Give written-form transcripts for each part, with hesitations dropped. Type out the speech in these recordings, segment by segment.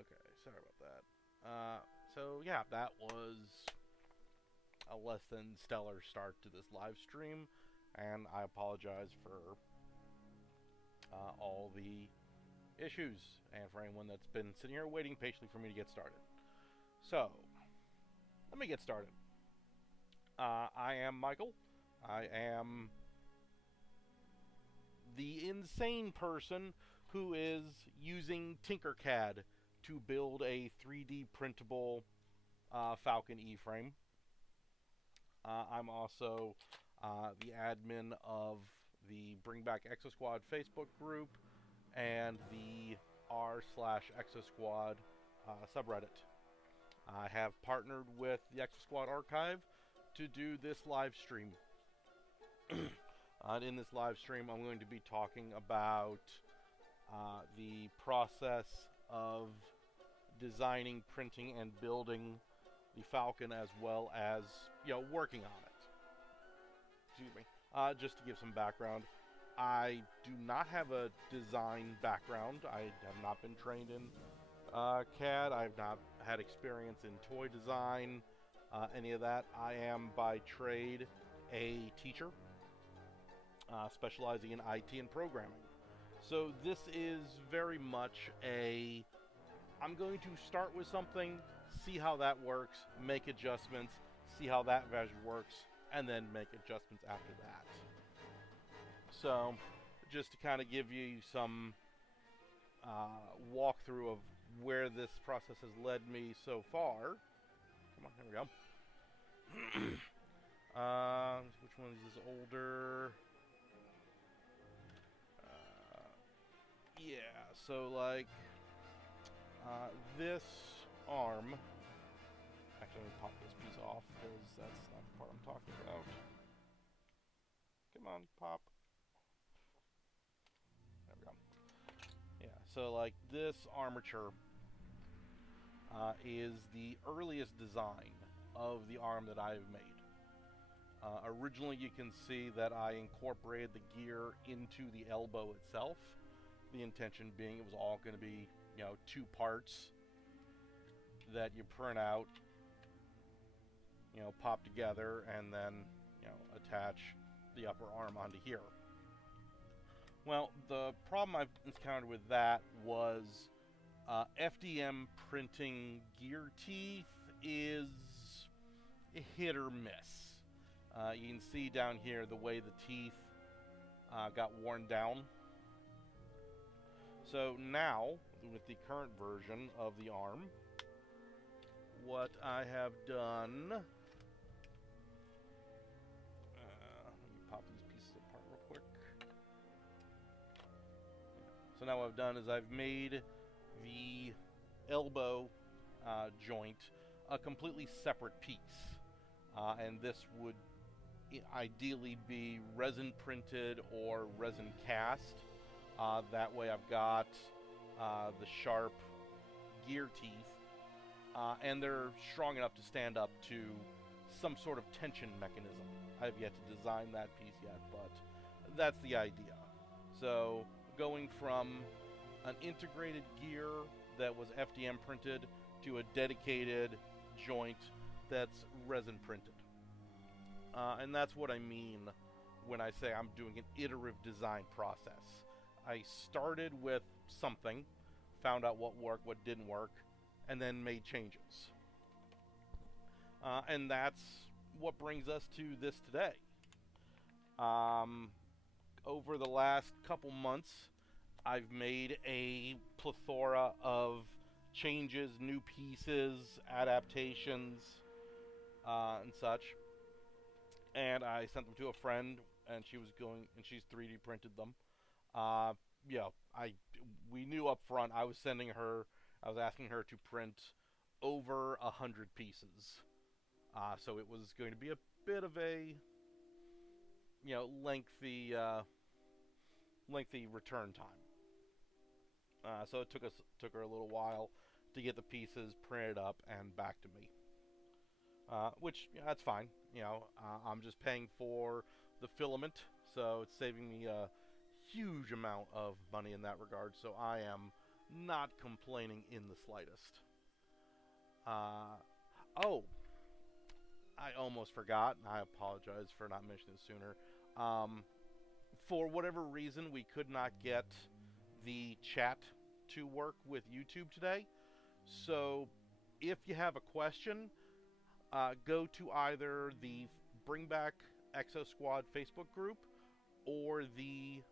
Okay, sorry about that. So yeah, that was a less than stellar start to this live stream, and I apologize for all the issues and for anyone that's been sitting here waiting patiently for me to get started. So, let me get started. I am Michael. I am the insane person who is using Tinkercad to build a 3D printable Falcon E-frame. I'm also the admin of the Bring Back Exosquad Facebook group and the r/Exosquad subreddit. I have partnered with the Exosquad Archive to do this live stream. In this live stream, I'm going to be talking about the process of designing, printing, and building the Falcon, as well as working on it. Excuse me. Just to give some background, I do not have a design background. I have not been trained in CAD. I've not had experience in toy design, any of that. I am by trade a teacher, specializing in IT and programming. So this is very much I'm going to start with something, see how that works, make adjustments, see how that version works, and then make adjustments after that. So, just to kind of give you some walkthrough of where this process has led me so far. Come on, here we go. Which one is this older? Yeah, so like this arm. Actually, let me pop this piece off because that's not the part I'm talking about. Come on, pop. There we go. Yeah, so like this armature is the earliest design of the arm that I've made. Originally, you can see that I incorporated the gear into the elbow itself. The intention being it was all going to be, two parts that you print out, pop together, and then, attach the upper arm onto here. Well, the problem I've encountered with that was FDM printing gear teeth is hit or miss. You can see down here the way the teeth got worn down. So now, with the current version of the arm, what I have done... let me pop these pieces apart real quick. So now what I've done is I've made the elbow joint a completely separate piece. And this would ideally be resin printed or resin cast. That way I've got the sharp gear teeth, and they're strong enough to stand up to some sort of tension mechanism. I've yet to design that piece yet, but that's the idea. So going from an integrated gear that was FDM printed to a dedicated joint that's resin printed. And that's what I mean when I say I'm doing an iterative design process. I started with something, found out what worked, what didn't work, and then made changes. And that's what brings us to this today. Over the last couple months, I've made a plethora of changes, new pieces, adaptations, and such. And I sent them to a friend, and she's 3D printed them. We knew up front I was asking her to print over 100 pieces. So it was going to be a bit of a, lengthy return time. So it took her a little while to get the pieces printed up and back to me. Which, that's fine. I'm just paying for the filament, so it's saving me a huge amount of money in that regard. So I am not complaining in the slightest. Oh, I almost forgot, and I apologize for not mentioning it sooner. For whatever reason, we could not get the chat to work with YouTube today. So if you have a question, go to either the Bring Back Exo Squad Facebook group or the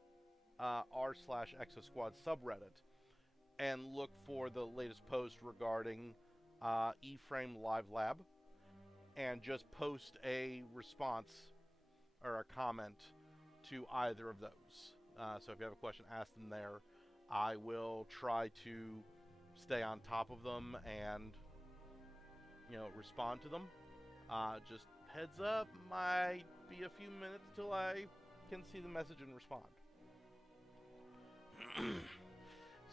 r/Exo Squad subreddit and look for the latest post regarding E-Frame Live Lab, and just post a response or a comment to either of those. So if you have a question, ask them there. I will try to stay on top of them and, respond to them. Just heads up, might be a few minutes till I can see the message and respond.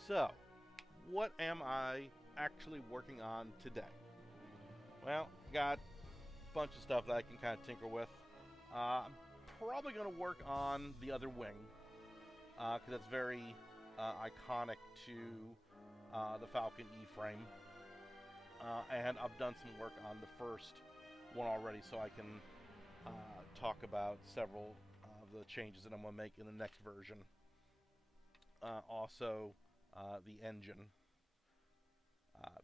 So, what am I actually working on today? Well, got a bunch of stuff that I can kind of tinker with. I'm probably going to work on the other wing, because that's very iconic to the Falcon E-frame. And I've done some work on the first one already, so I can talk about several of the changes that I'm going to make in the next version. Also, the engine.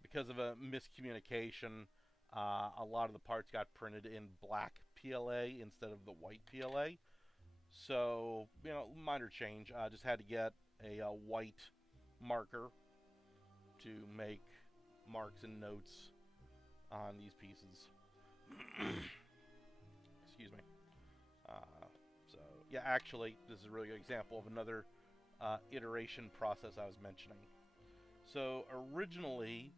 Because of a miscommunication, a lot of the parts got printed in black PLA instead of the white PLA. So, minor change. I just had to get a white marker to make marks and notes on these pieces. Excuse me. So, yeah, actually, this is a really good example of another iteration process I was mentioning. So, originally,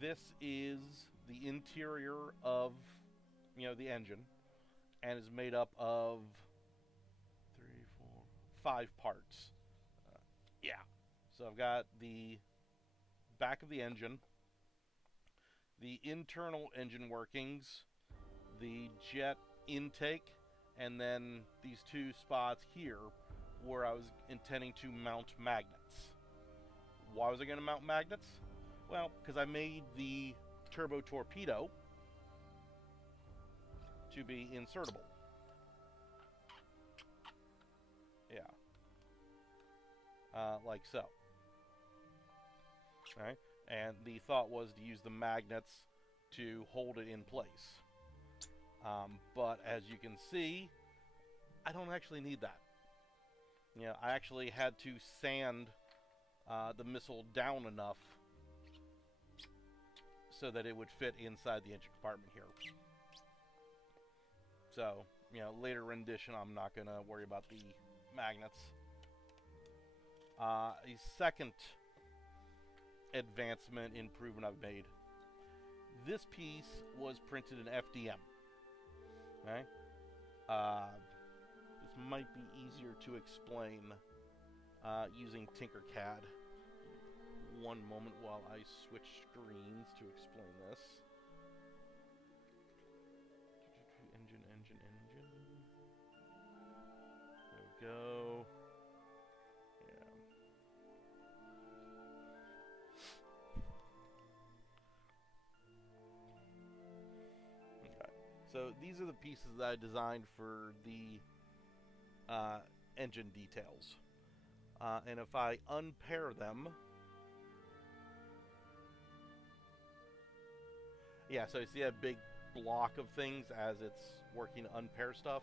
this is the interior of, the engine, and is made up of 5 parts. Yeah. So I've got the back of the engine, the internal engine workings, the jet intake, and then these 2 spots here where I was intending to mount magnets. Why was I going to mount magnets? Well, because I made the turbo torpedo to be insertable. Yeah. Like so. Alright? And the thought was to use the magnets to hold it in place. But as you can see, I don't actually need that. I actually had to sand the missile down enough so that it would fit inside the engine compartment here. So, later rendition, I'm not going to worry about the magnets. A second advancement, improvement I've made. This piece was printed in FDM. Okay? This might be easier to explain using Tinkercad. One moment while I switch screens to explain this. Engine. There we go. Yeah. Okay. So these are the pieces that I designed for the engine details. And if I unpair them... Yeah, so you see that big block of things as it's working to unpair stuff?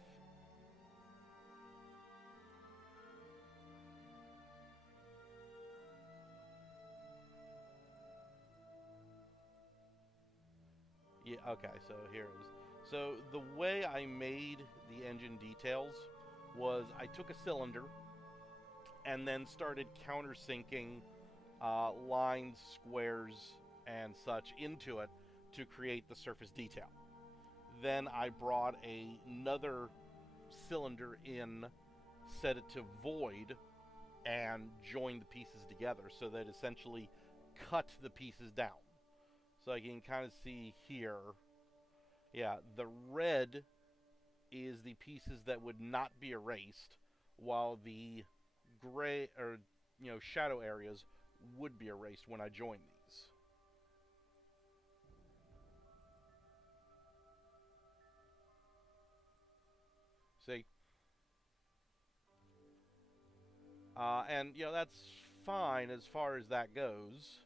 Yeah, okay, so here it is. So the way I made the engine details was I took a cylinder and then started countersinking lines, squares, and such into it to create the surface detail. Then I brought another cylinder in, set it to void, and joined the pieces together so that essentially cut the pieces down. So you can kind of see here, yeah, the red is the pieces that would not be erased, while the gray, or shadow areas would be erased when I join these. See? And, you know, that's fine as far as that goes.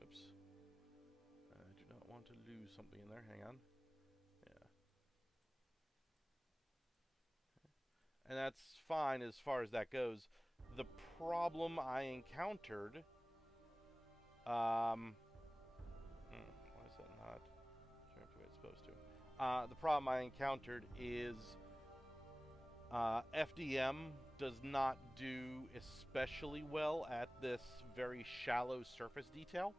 Oops. I do not want to lose something in there. Hang on. Yeah. And that's fine as far as that goes. The problem I encountered... why is that not showing up the way it's supposed to? The problem I encountered is FDM does not do especially well at this very shallow surface detail.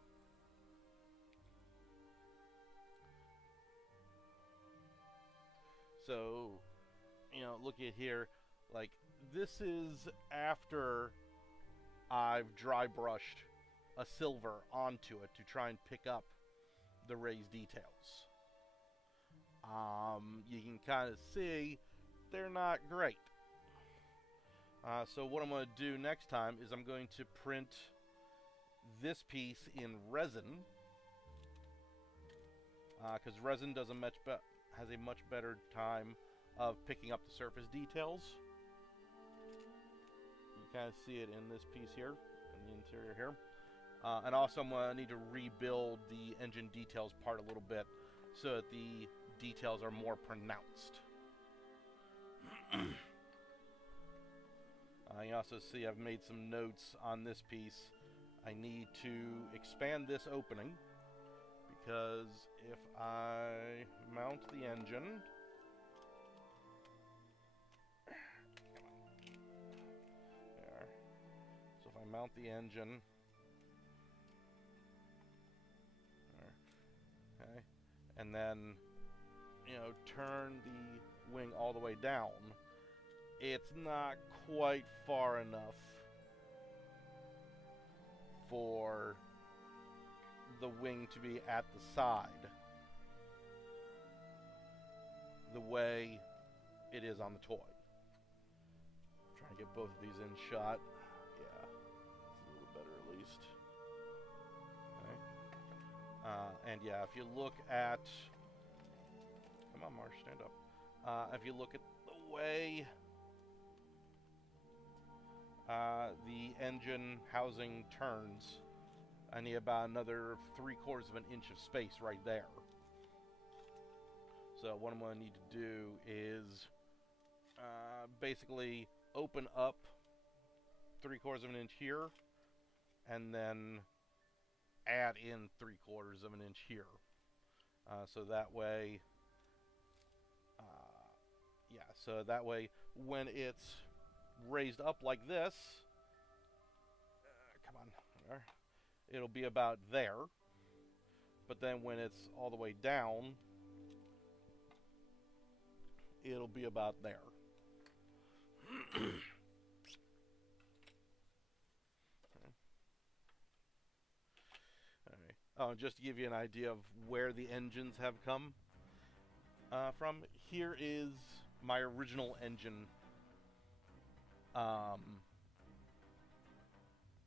So, you know, look at here, like, this is after I've dry brushed a silver onto it to try and pick up the raised details. You can kind of see they're not great. So what I'm going to do next time is I'm going to print this piece in resin, because resin does has a much better time of picking up the surface details. You kind of see it in this piece here, in the interior here. And also I'm going to need to rebuild the engine details part a little bit so that the details are more pronounced. You also see I've made some notes on this piece. I need to expand this opening because if I mount the engine, there. So if I mount the engine, there, okay, and then, you know, turn the wing all the way down, it's not quite far enough for the wing to be at the side the way it is on the toy. Try to get both of these in shot. Yeah, it's a little better at least. Okay. And yeah, if you look at... Come on, Marsh, stand up. If you look at the way the engine housing turns, I need about another 3/4 of an inch of space right there. So what I'm going to need to do is basically open up 3/4 of an inch here, and then add in 3/4 of an inch here. So that way, yeah, so that way when it's raised up like this, come on, there, it'll be about there. But then when it's all the way down, it'll be about there. Okay. All right. Oh, just to give you an idea of where the engines have come from, here is my original engine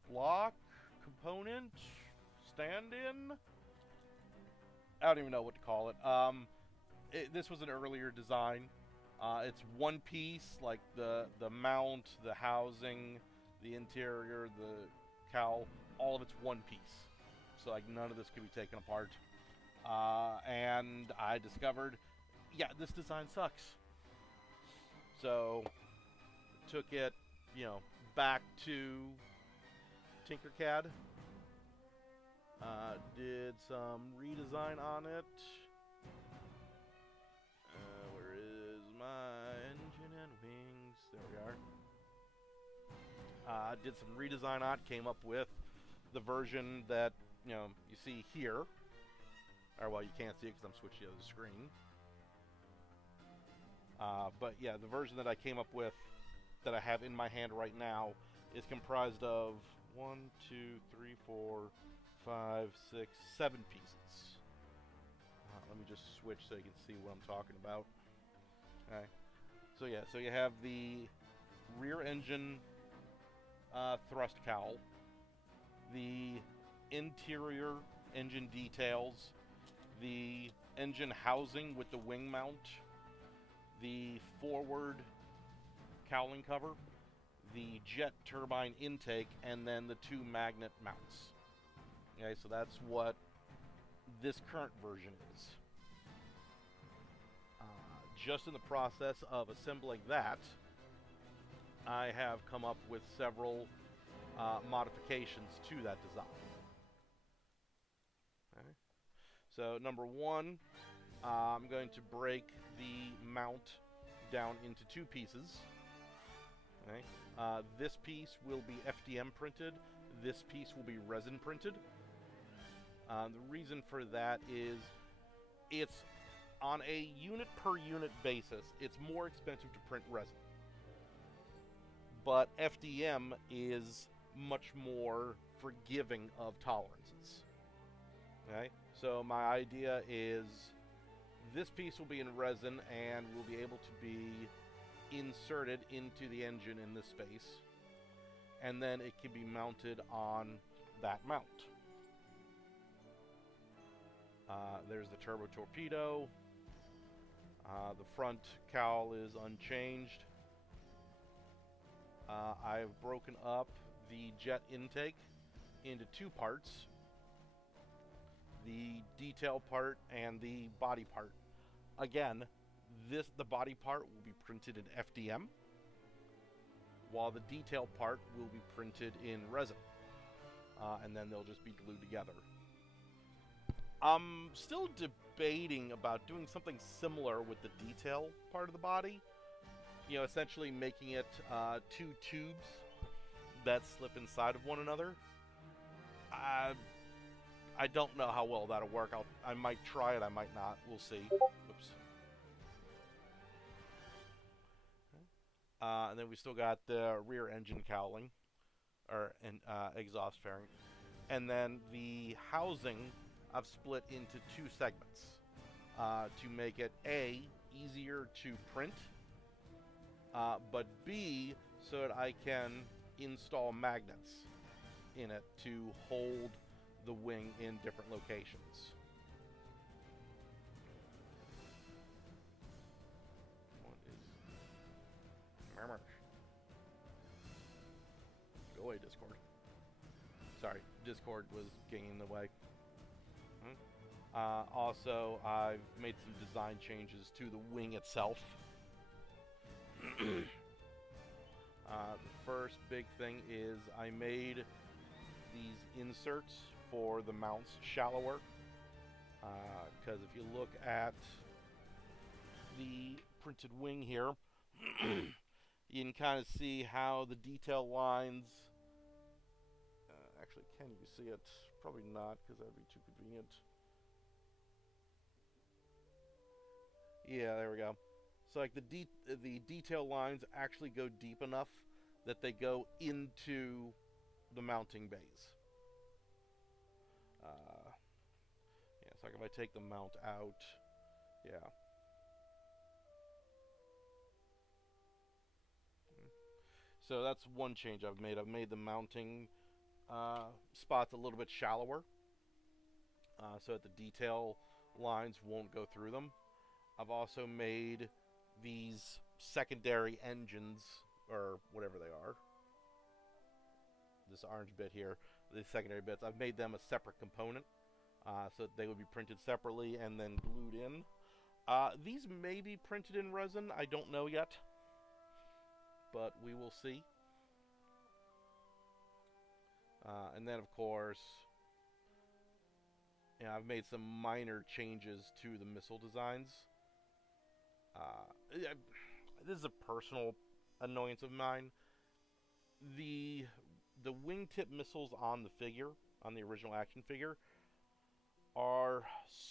block, component, stand-in? I don't even know what to call it. This was an earlier design. It's one piece, like the mount, the housing, the interior, the cowl, all of it's one piece. So like none of this could be taken apart. And I discovered, yeah, this design sucks. So took it, you know, back to Tinkercad. Did some redesign on it. Where is my engine and wings? There we are. Did some redesign on it. Came up with the version that, you know, you see here. Or, well, you can't see it because I'm switching to the other screen. But yeah, the version that I came up with, that I have in my hand right now, is comprised of 1, 2, 3, 4, 5, 6, 7 pieces. Let me just switch so you can see what I'm talking about. Okay. So yeah, so you have the rear engine thrust cowl. the interior engine details, the engine housing with the wing mount, the forward cowling cover, the jet turbine intake, and then the 2 magnet mounts. Okay, so that's what this current version is. Just in the process of assembling that, I have come up with several modifications to that design. Okay. So number 1, I'm going to break the mount down into 2 pieces. Okay. This piece will be FDM printed. This piece will be resin printed. The reason for that is it's on a unit per unit basis, it's more expensive to print resin. But FDM is much more forgiving of tolerances. Okay? So my idea is this piece will be in resin and will be able to be inserted into the engine in this space. And then it can be mounted on that mount. There's the turbo torpedo. The front cowl is unchanged. I've broken up the jet intake into 2 parts. The detail part and the body part. Again, the body part will be printed in FDM, while the detail part will be printed in resin. And then they'll just be glued together. I'm still debating about doing something similar with the detail part of the body. You know, essentially making it 2 tubes that slip inside of one another. I don't know how well that'll work. I might try it, I might not. We'll see. Oops. And then we still got the rear engine cowling, or exhaust fairing. And then the housing I've split into 2 segments to make it A, easier to print, but B, so that I can install magnets in it to hold the wing in different locations. What is... Murmur. Go away, Discord. Sorry, Discord was getting in the way. Also, I've made some design changes to the wing itself. The first big thing is I made these inserts for the mounts shallower. Because if you look at the printed wing here, you can kind of see how the detail lines... actually, can you see it? Probably not, because that would be too convenient. Yeah, there we go. So like the detail lines actually go deep enough that they go into the mounting bays. Yeah, it's like if I take the mount out, yeah. So that's one change I've made. I've made the mounting spots a little bit shallower, so that the detail lines won't go through them. I've also made these secondary engines, or whatever they are, this orange bit here, these secondary bits, I've made them a separate component, so that they would be printed separately and then glued in. These may be printed in resin, I don't know yet, but we will see. And then of course, yeah, I've made some minor changes to the missile designs. This is a personal annoyance of mine. The wingtip missiles on the figure, on the original action figure, are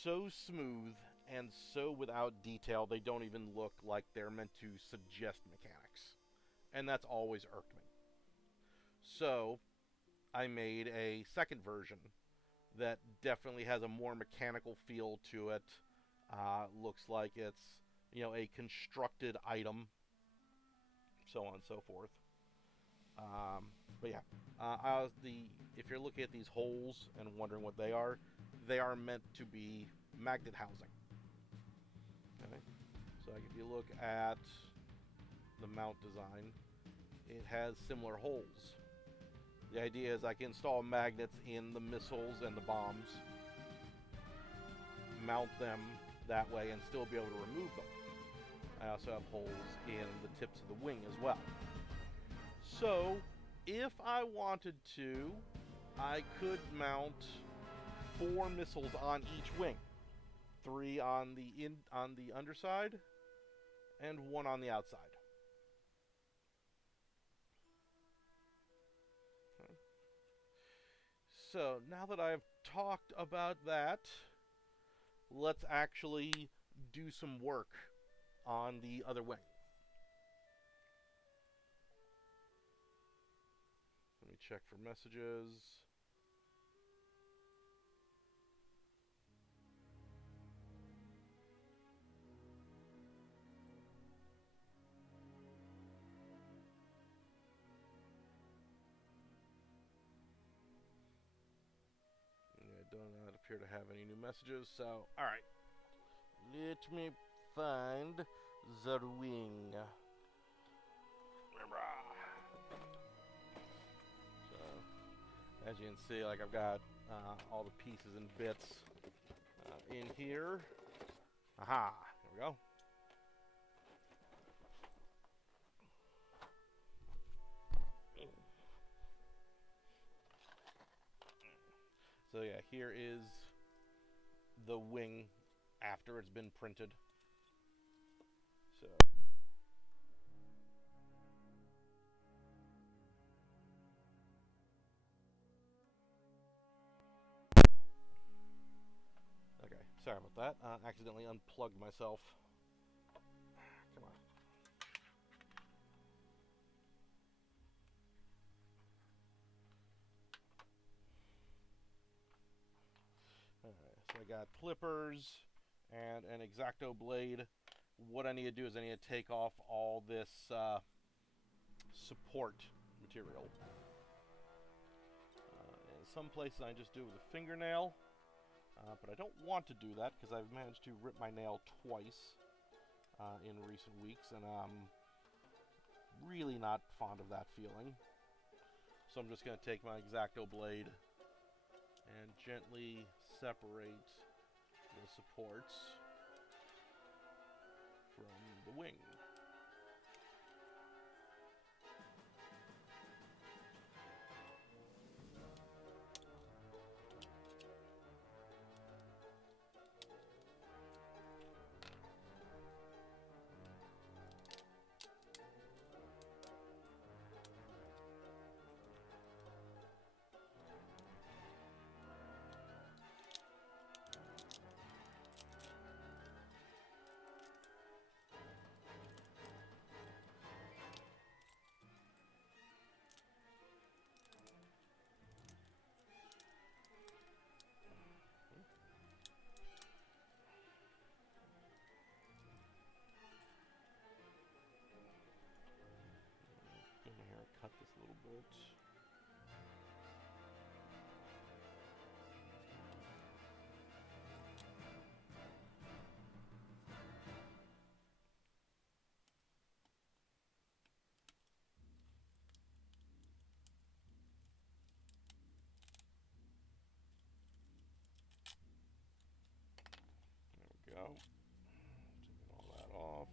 so smooth and so without detail, they don't even look like they're meant to suggest mechanics. And that's always irked me. So, I made a second version that definitely has a more mechanical feel to it. Looks like it's, you know, a constructed item, so on and so forth. But yeah, if you're looking at these holes and wondering what they are meant to be magnet housing. Okay, so like if you look at the mount design, it has similar holes. The idea is I can install magnets in the missiles and the bombs, mount them that way, and still be able to remove them. I also have holes in the tips of the wing as well. So, if I wanted to, I could mount 4 missiles on each wing. 3 on the underside, and 1 on the outside. Okay. So, now that I've talked about that, let's actually do some work on the other wing. Let me check for messages. I do not appear to have any new messages, so alright. Let me find the wing. So, as you can see, like I've got all the pieces and bits in here. Aha! There we go. So yeah, here is the wing after it's been printed. So okay, sorry about that. Accidentally unplugged myself. Come on. Alright, so I got clippers and an X-Acto blade. What I need to do is I need to take off all this support material. In some places I just do it with a fingernail, but I don't want to do that because I've managed to rip my nail twice in recent weeks, and I'm really not fond of that feeling. So I'm just going to take my X-Acto blade and gently separate the supports from the wing. Cut this little bit. There we go. Taking all that off.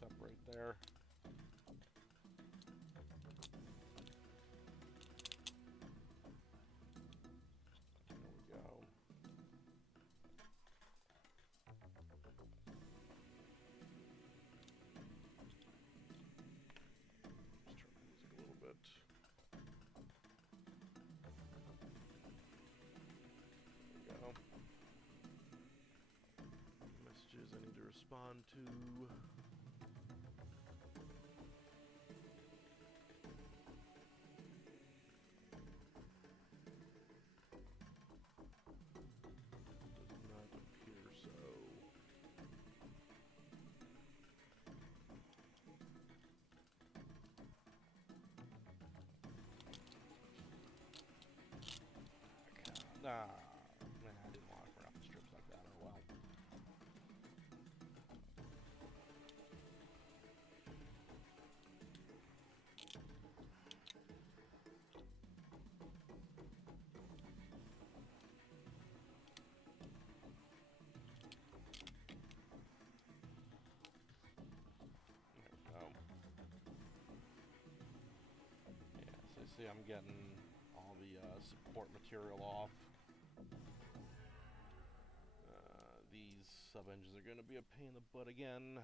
separate there. There we go. Let's turn the music a little bit. There we go. Messages I need to respond to. Does not appear so. Nah, man, I didn't want to run up the strips like that. Oh well. Yeah, so you see I'm getting all the support material off. These sub-engines are going to be a pain in the butt again.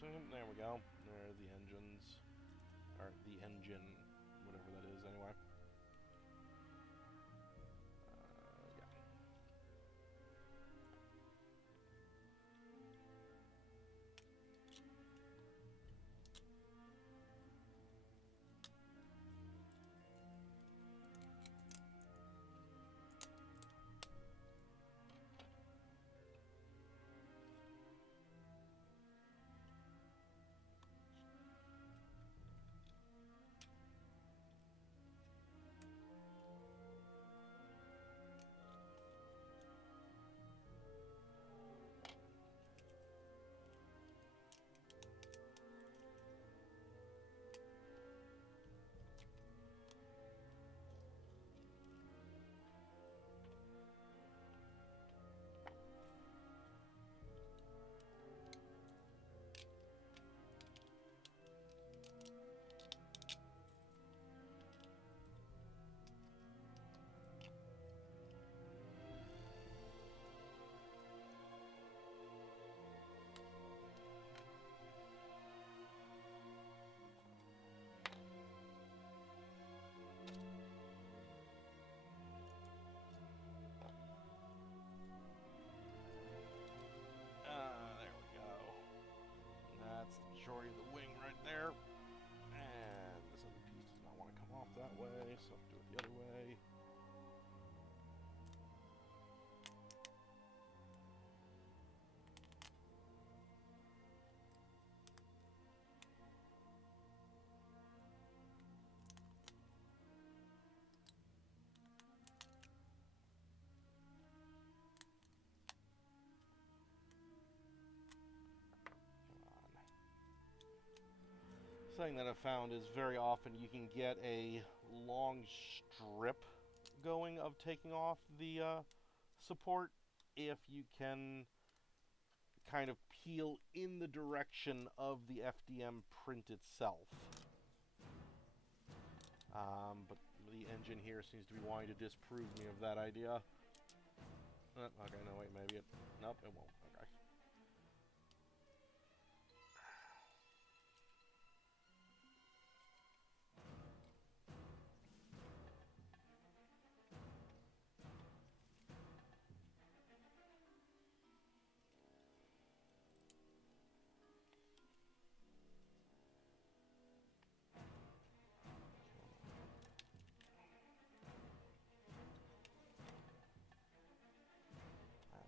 So there we go. There are the engines, or the engine, whatever that is anyway. Yeah. There we go. That's the majority of the wing right there. And this other piece does not want to come off that way, so I'll do it the other way. Something that I've found is very often you can get a long strip going of taking off the support if you can kind of peel in the direction of the FDM print itself. But the engine here seems to be wanting to disprove me of that idea. Okay, no, wait, maybe it... Nope, it won't. Okay.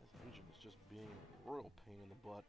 This engine is just being a royal pain in the butt.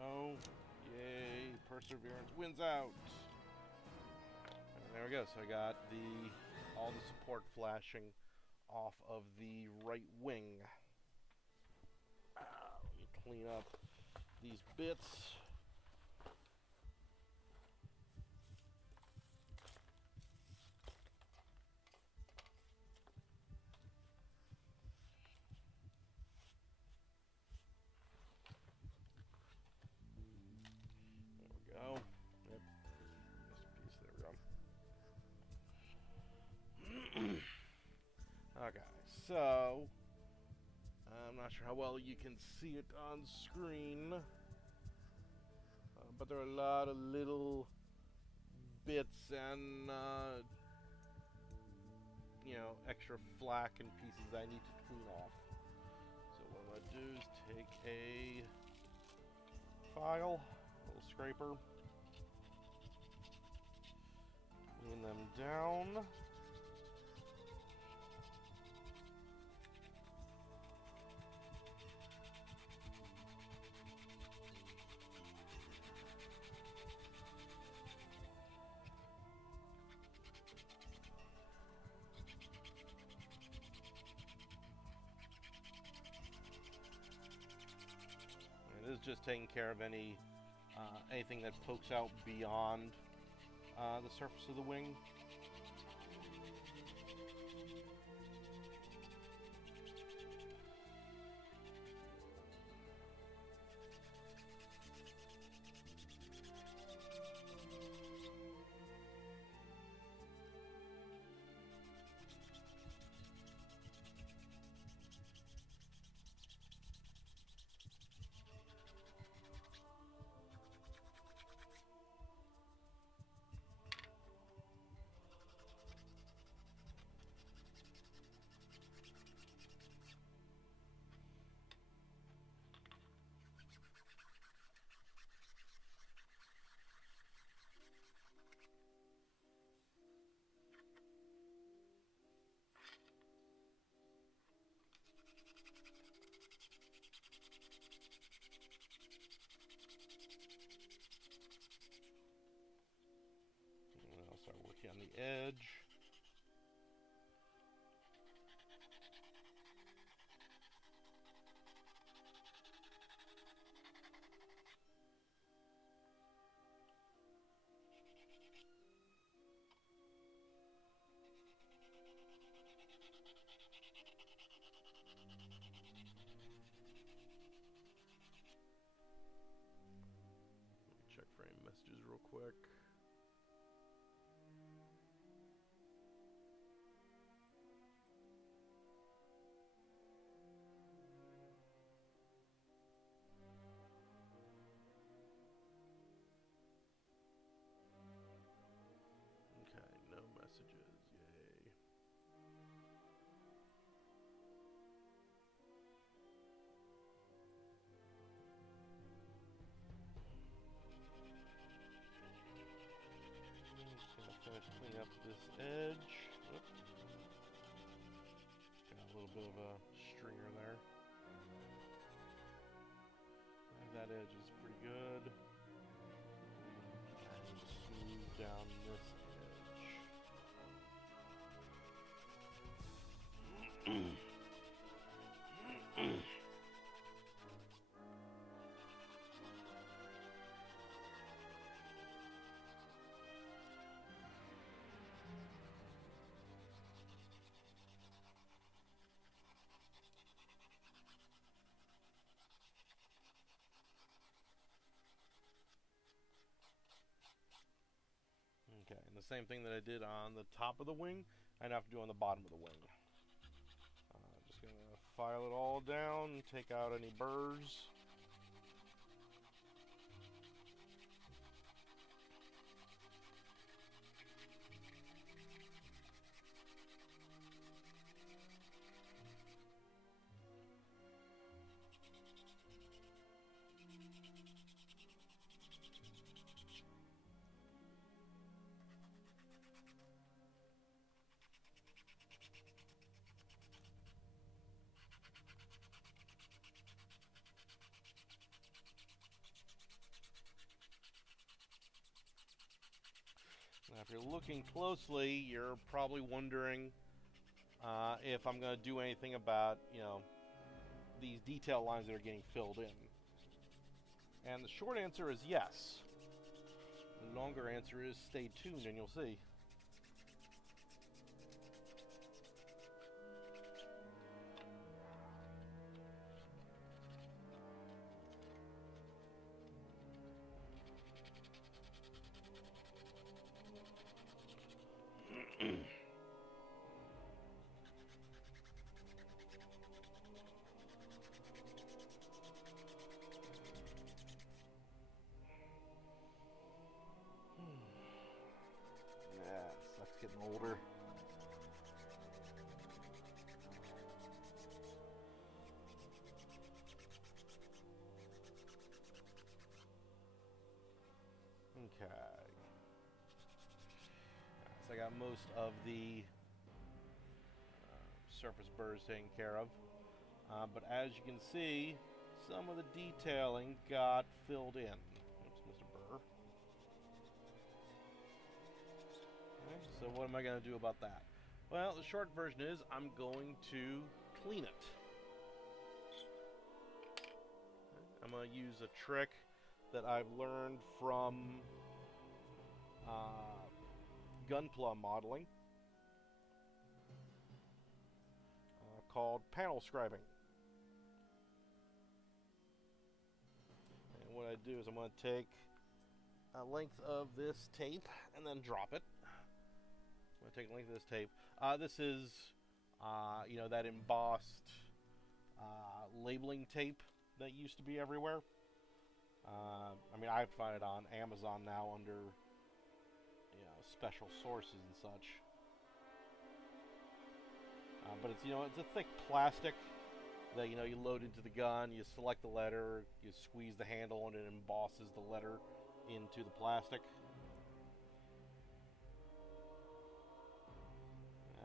Go. Yay. Perseverance wins out. And there we go. So I got all the support flashing off of the right wing. Let me clean up these bits. There we go. Yep. This piece. There we go. Okay, so I'm not sure how well you can see it on screen, but there are a lot of little bits and extra flack and pieces I need to clean off. So what I'm gonna do is take a file, a little scraper, clean them down. This is just taking care of anything that pokes out beyond the surface of the wing. Start working on the edge. Let me check frame messages real quick. No messages, yay. Just gonna finish cleaning up this edge. Oop. Got a little bit of a stringer there. That edge is pretty good. And smooth down this edge. Okay, and the same thing that I did on the top of the wing, I'd have to do on the bottom of the wing. Just going to file it all down, take out any burrs. Now, if you're looking closely, you're probably wondering if I'm going to do anything about, these detail lines that are getting filled in. And the short answer is yes. The longer answer is stay tuned and you'll see. Sucks getting older. Okay. So I got most of the surface burrs taken care of. But as you can see, some of the detailing got filled in. Oops, Mr. Burr. Okay, so what am I going to do about that? Well, the short version is I'm going to clean it. I'm going to use a trick that I've learned from Gunpla modeling called panel scribing. And what I do is I'm going to take a length of this tape and then drop it. I'm going to take a length of this tape. This is, that embossed labeling tape that used to be everywhere. I find it on Amazon now under, special sources and such. But it's a thick plastic that, you load into the gun, you select the letter, you squeeze the handle, and it embosses the letter into the plastic.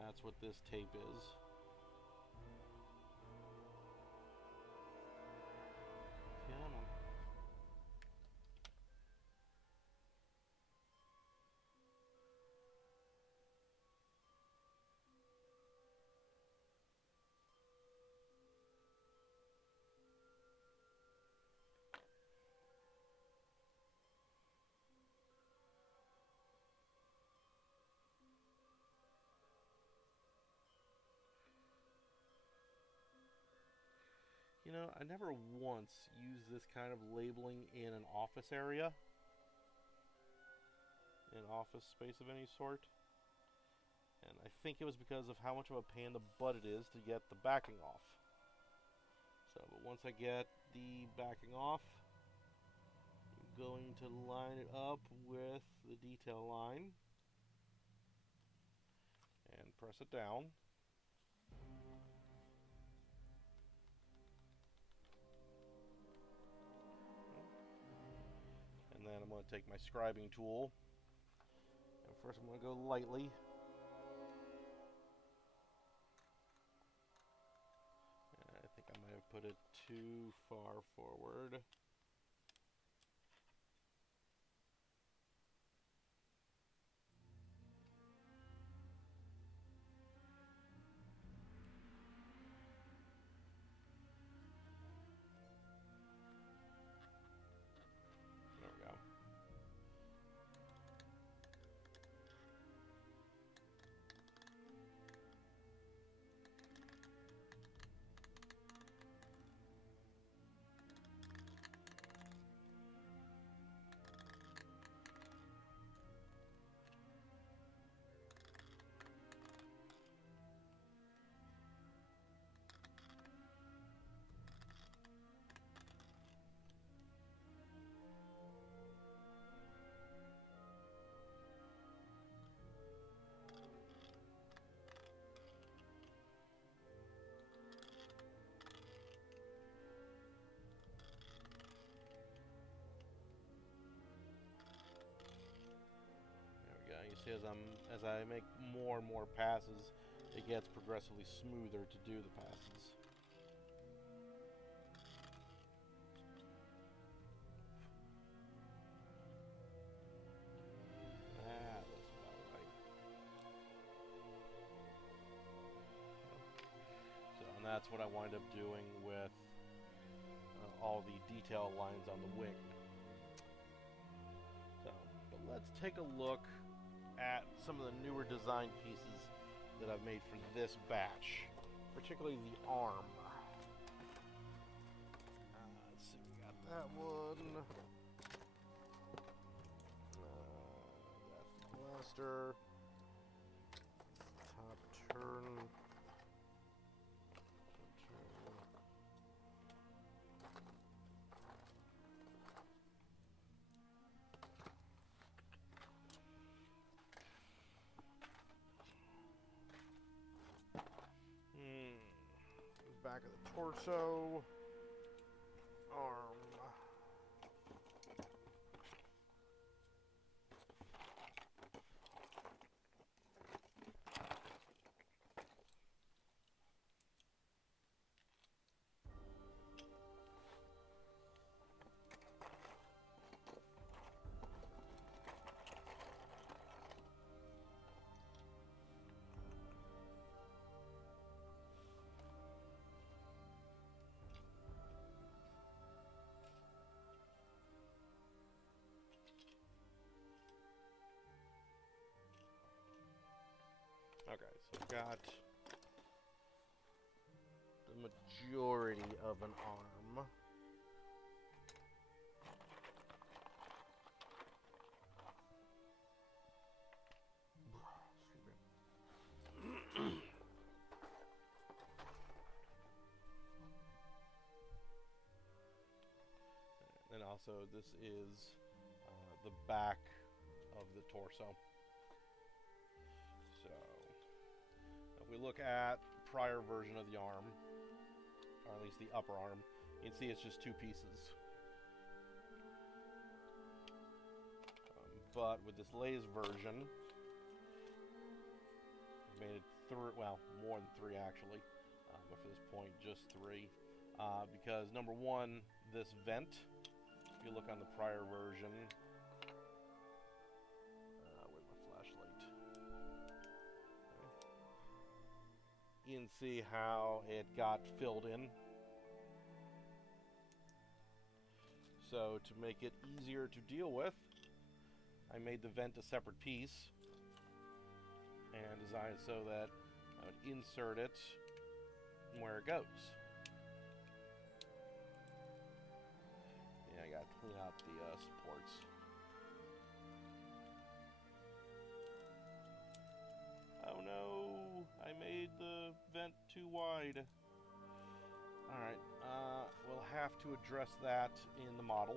That's what this tape is. Come on. I never once used this kind of labeling in an office area, in an office space of any sort. And I think it was because of how much of a pain in the butt it is to get the backing off. But once I get the backing off, I'm going to line it up with the detail line and press it down. And then I'm going to take my scribing tool, and first I'm going to go lightly. I think I might have put it too far forward. There we go. obviously, as I make more and more passes, it gets progressively smoother to do the passes. That looks about right. So, and that's what I wind up doing with all the detail lines on the wing. So, but let's take a look at some of the newer design pieces that I've made for this batch, particularly the arm. Let's see, we got that one. That's the blaster. Top turn. Back of the torso, arm. Okay, so I've got the majority of an arm. And also, this is the back of the torso. So, if we look at the prior version of the arm, or at least the upper arm, you can see it's just two pieces. But with this latest version, I've made it well, more than three actually, but for this point, just three. Because number one, this vent, if you look on the prior version, where's my flashlight? Okay. You can see how it got filled in. So to make it easier to deal with, I made the vent a separate piece and designed it so that I would insert it where it goes. Yeah, I gotta clean out the supports. Oh no, I made the vent too wide. Alright, we'll have to address that in the model.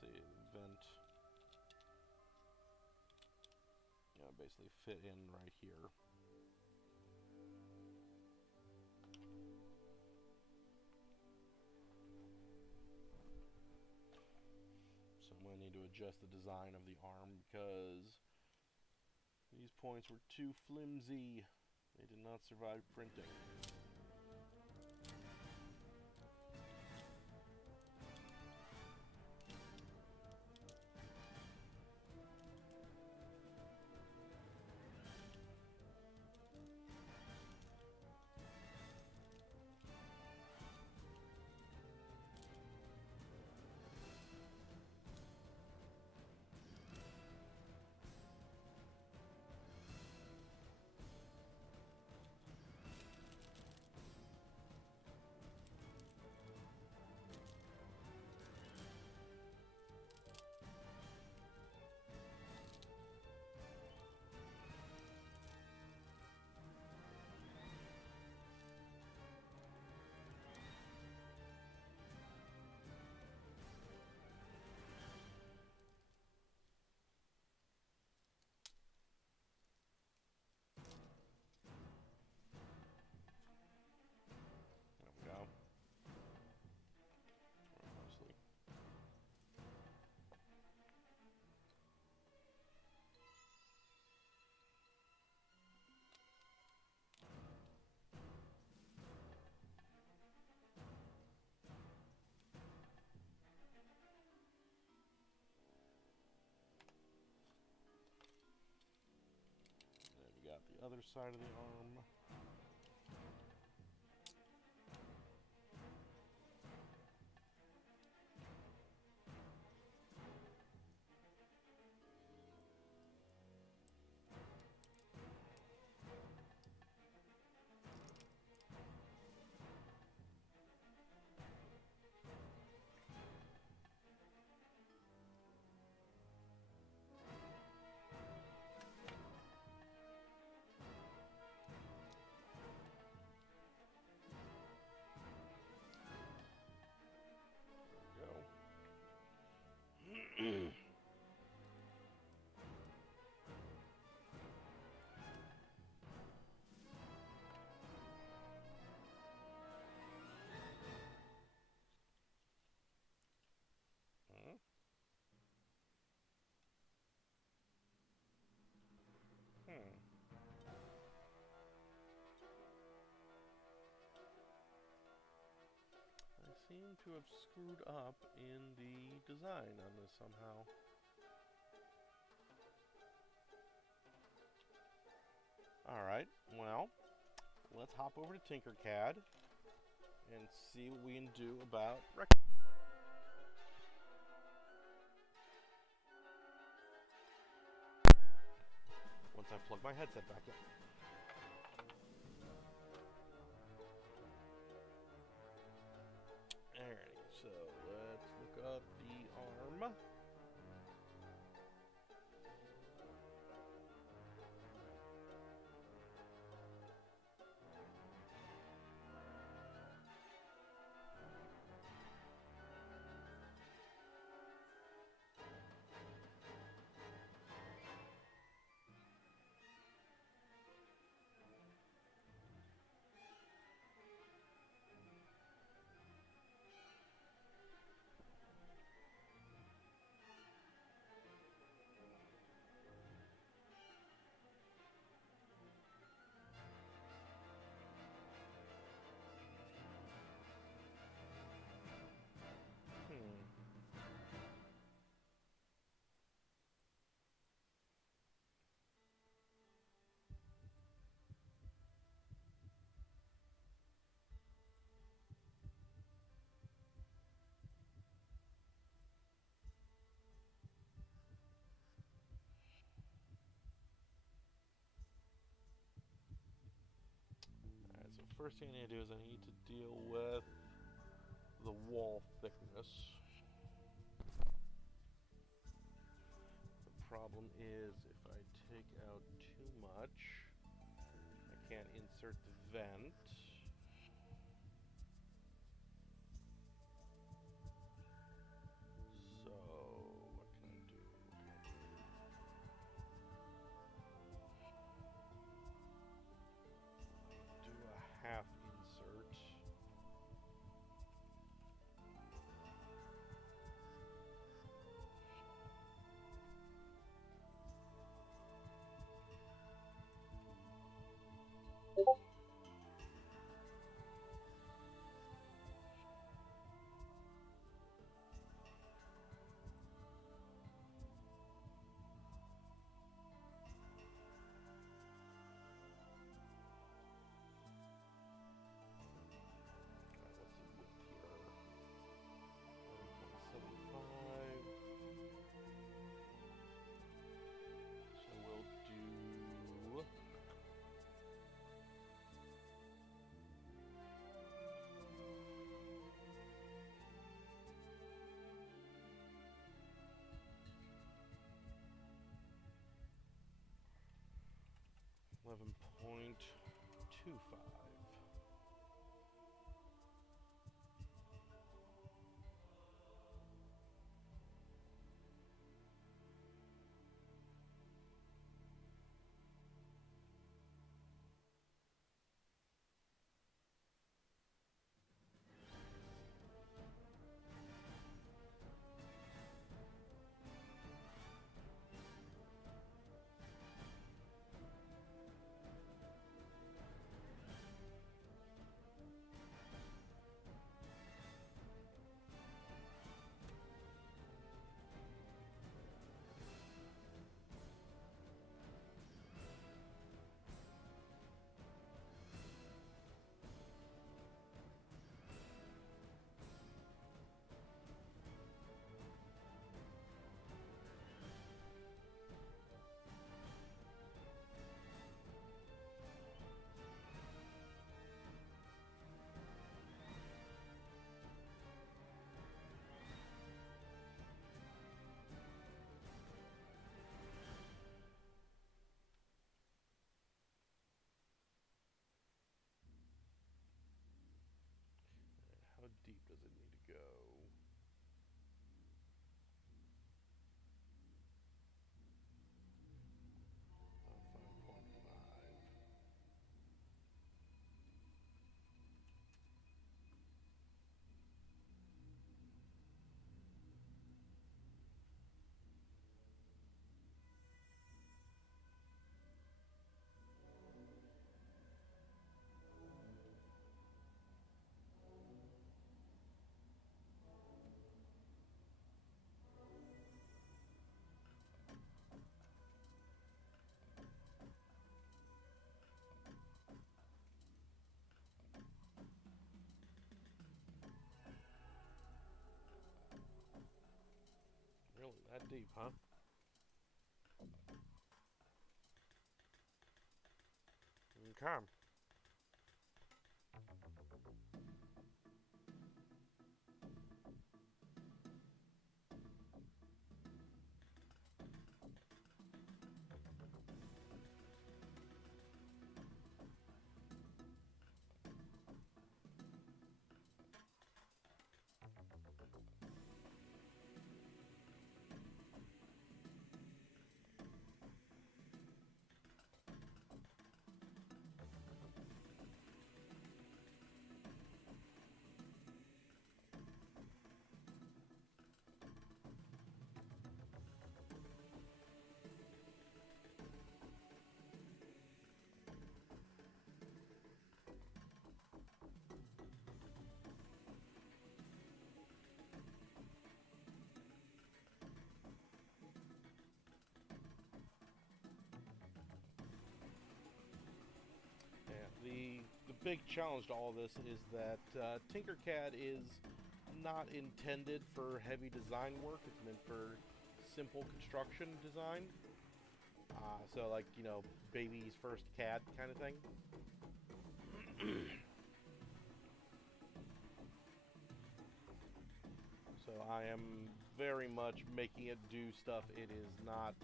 See, vent, basically fit in right here. So I'm going to need to adjust the design of the arm because these points were too flimsy. They did not survive printing. the other side of the arm. I seem to have screwed up in the design on this somehow. Alright, well, let's hop over to Tinkercad and see what we can do about once I plug my headset back in. Alright, so let's look up the arm. Alright, so first thing I need to do is I need to deal with the wall thickness. The problem is if I take out too much, I can't insert the vent. So, what can I do? Do a half insert. .25. deep, huh? Okay. Yeah, the big challenge to all this is that Tinkercad is not intended for heavy design work. It's meant for simple construction design. So like, you know, baby's first CAD kind of thing. So I am very much making it do stuff it is not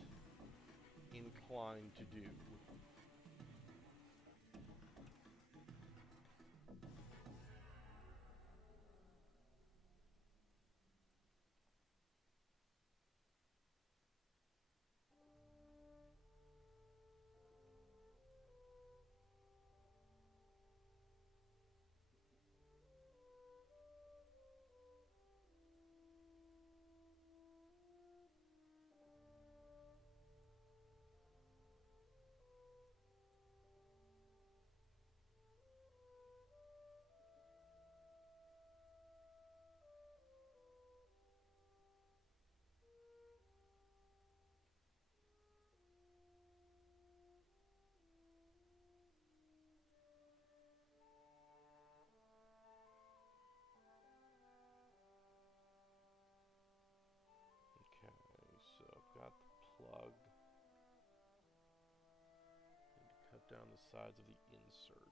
inclined to do. Okay, so I've got the plug. Need to cut down the sides of the insert.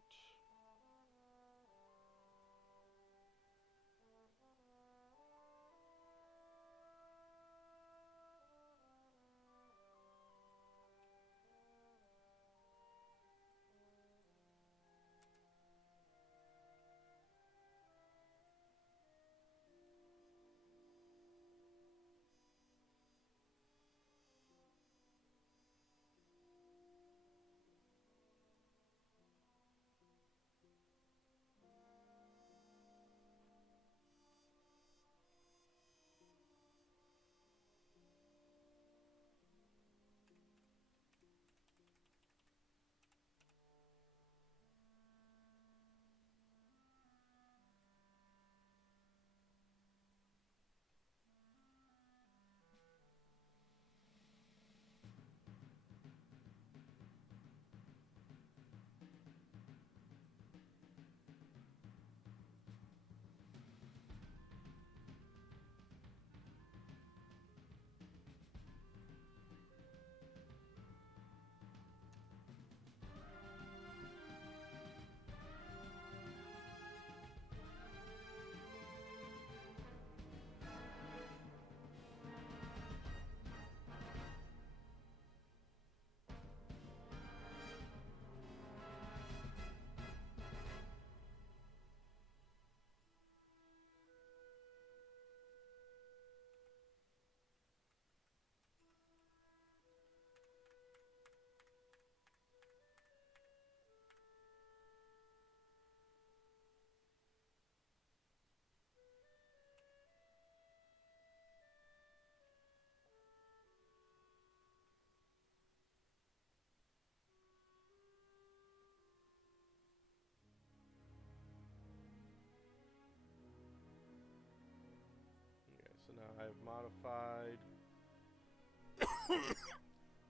Okay, so now I've modified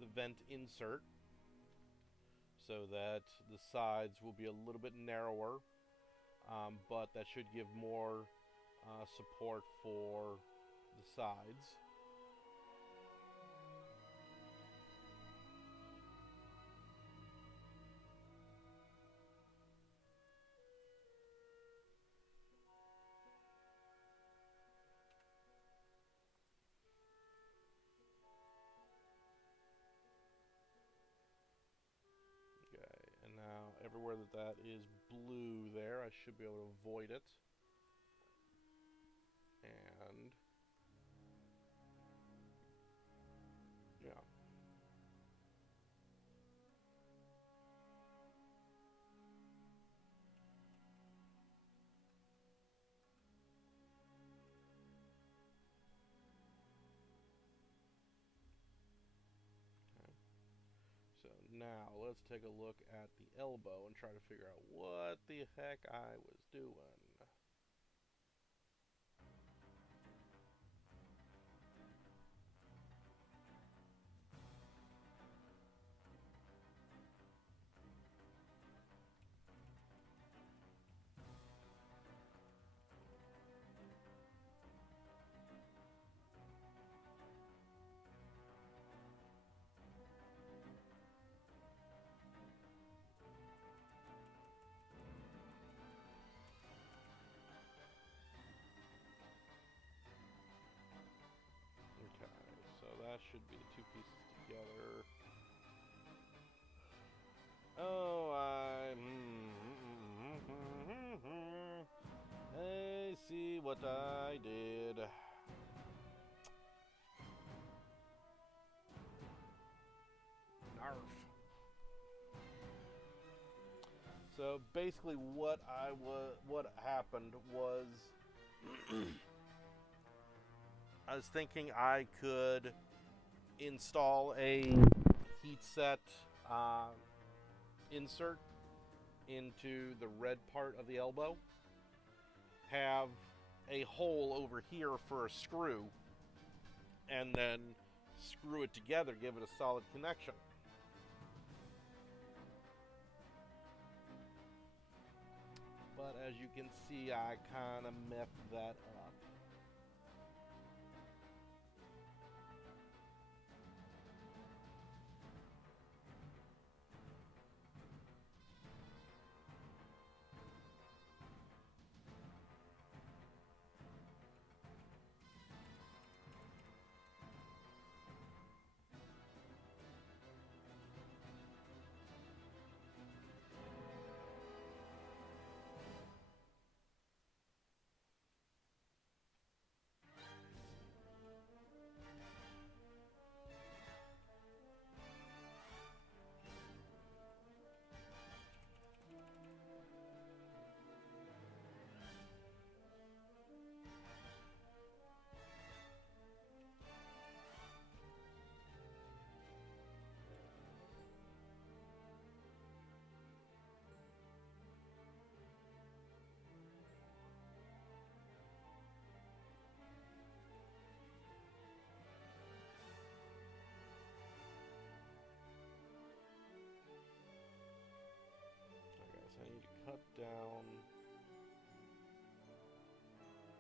the vent insert so that the sides will be a little bit narrower, but that should give more support for the sides. everywhere that is blue there, I should be able to avoid it. And yeah. So now let's take a look at the elbow and try to figure out what the heck I was doing. Okay, so that should be the two pieces together. Oh, I see what I did. Narf. So basically, what happened was, I was thinking I could install a heatset insert into the red part of the elbow, have a hole over here for a screw, and then screw it together, give it a solid connection. But as you can see, I kind of messed that up. I need to cut down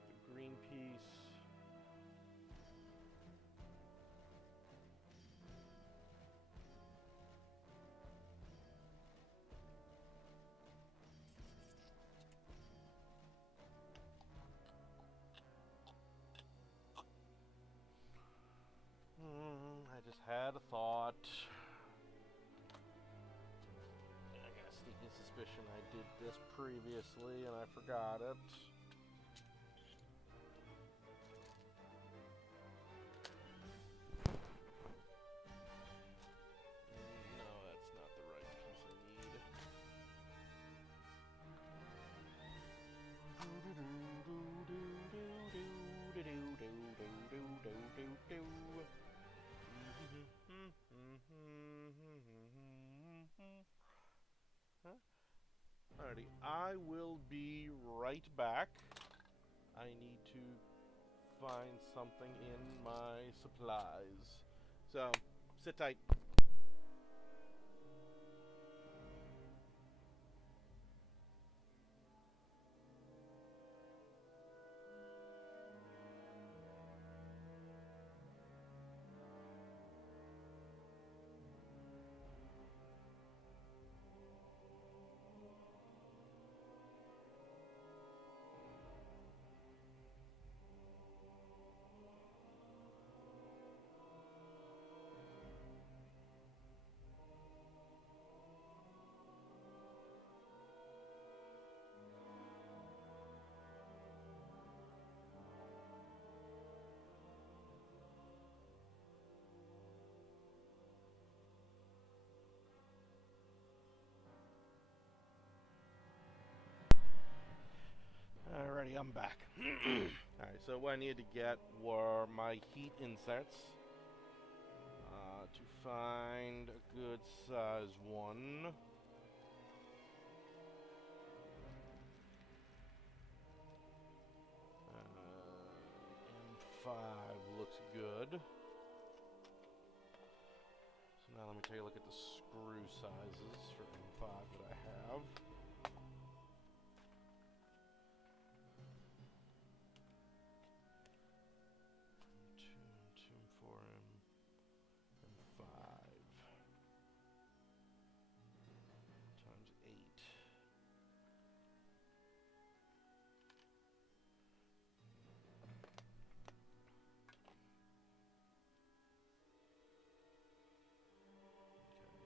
the green piece. I just had a thought. I got a sneaking suspicion I did this previously and I forgot it. No, that's not the right piece I need. Alrighty, I will be right back. I need to find something in my supplies. So, sit tight. I'm back. Alright, so what I needed to get were my heat inserts. To find a good size one. M5 looks good. So now let me take a look at the screw sizes for M5 that I have. Two, 4M, M5 times 8.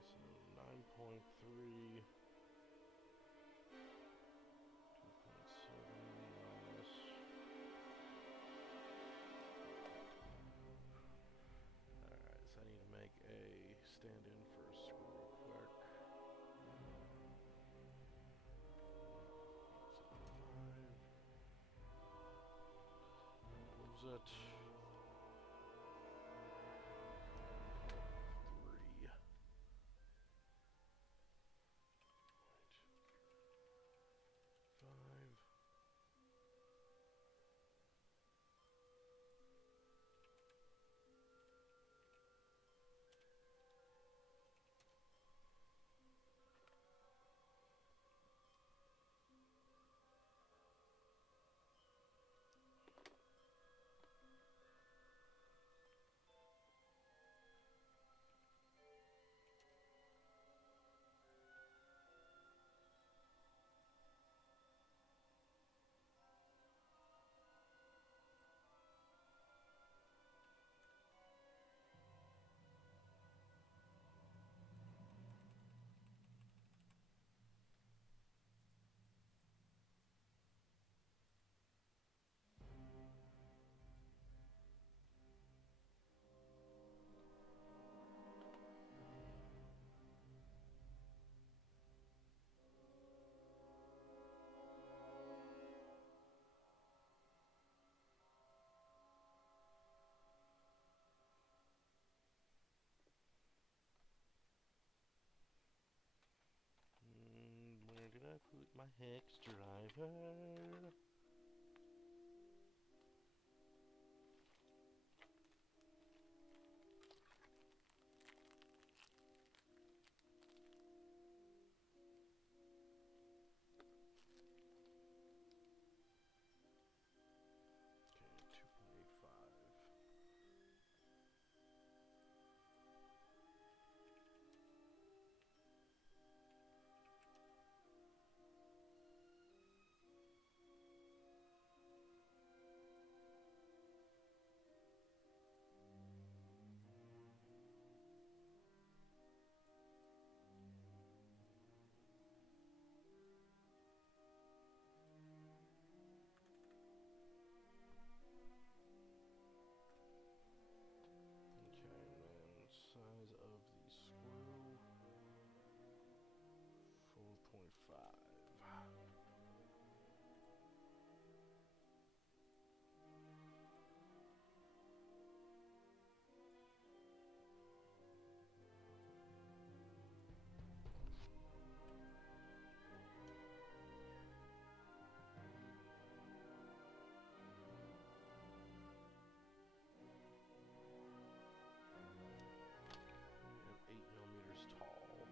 Okay, so 9.3, 2.7 minus. Alright, so I need to make a stand-in for a screw real quick. Moves it. 3. Right. 5. Where did I put my hex driver? Okay, 2.85. Okay, and then size of the screw, 4.5. And 8 millimeters tall.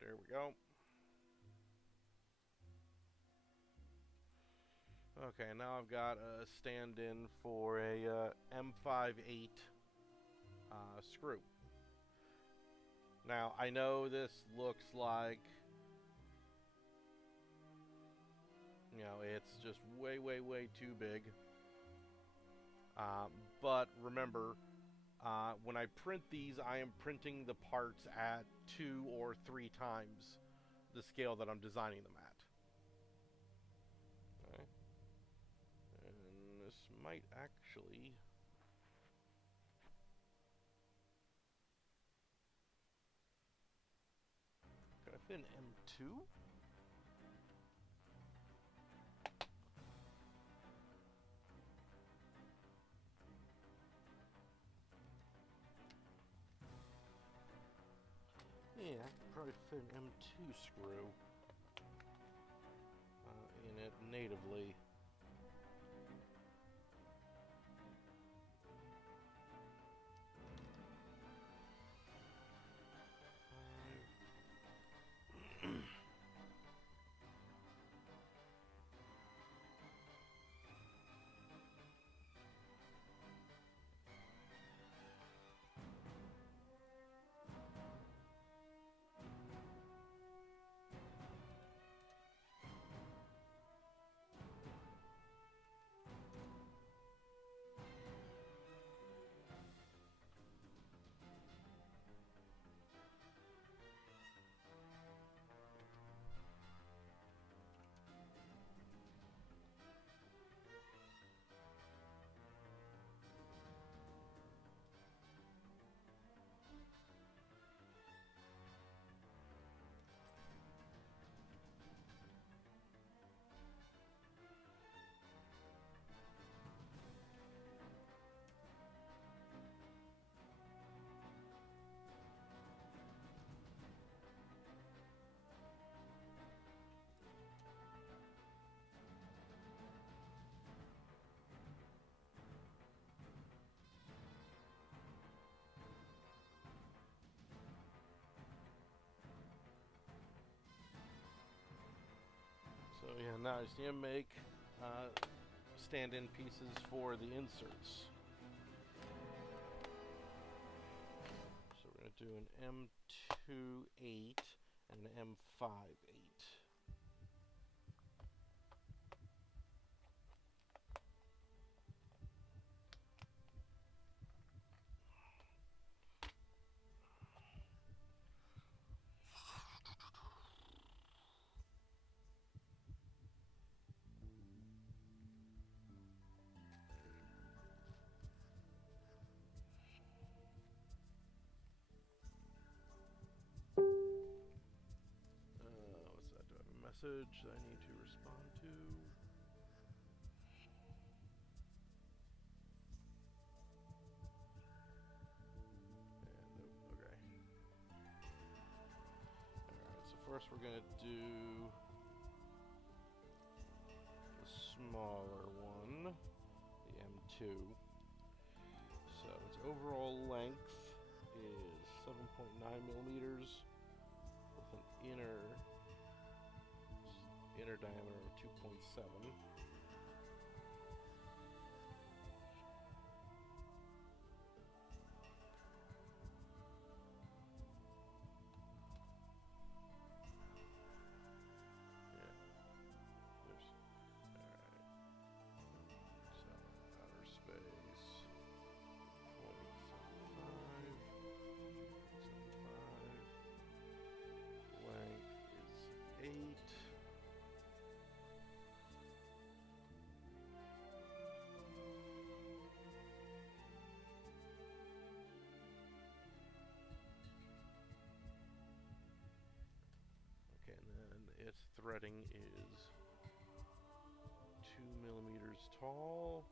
There we go. Okay, now I've got a stand-in for a M58 screw. Now, I know this looks like You know, it's just way, way, way too big. But remember, when I print these, I am printing the parts at 2 or 3 times the scale that I'm designing them at. Okay. And this might actually... Could I fit an M2? Yeah, I could probably fit an M2 screw in it natively. So yeah, now I just need to make stand-in pieces for the inserts. So we're going to do an M2-8 and an M5-8. What's that? Do I have a message that I need to respond to? And nope, okay. Alright, so first we're going to do the smaller one, the M2. So its overall length is 7.9 millimeters with an inner diameter of 2.7. Its threading is 2 millimeters tall.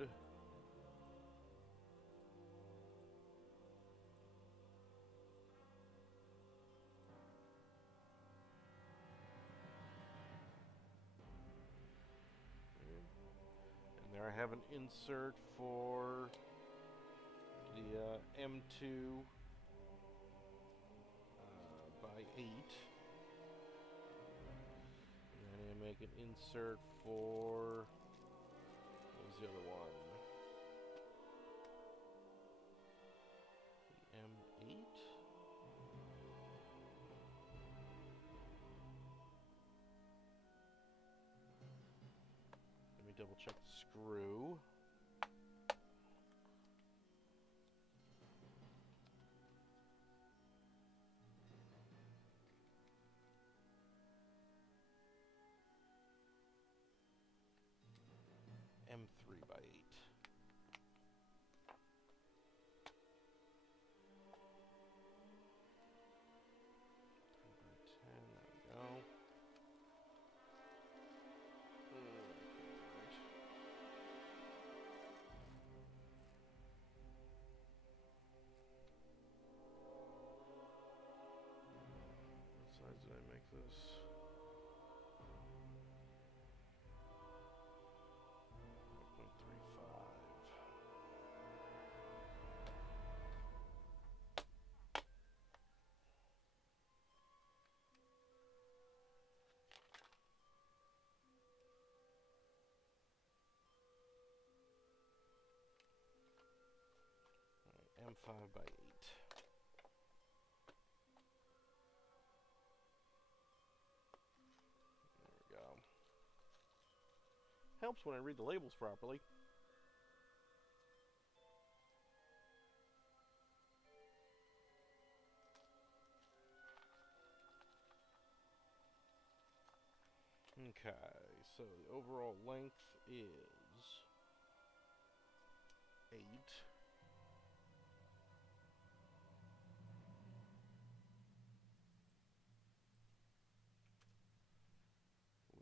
And there I have an insert for the M2 by 8. And then I make an insert for, what was the other one? The M8? Let me double check the screw. M3 by 8. 10, there we go. What size did I make this? 1.35. M5 by 8. There we go. Helps when I read the labels properly. Okay, so the overall length is 8.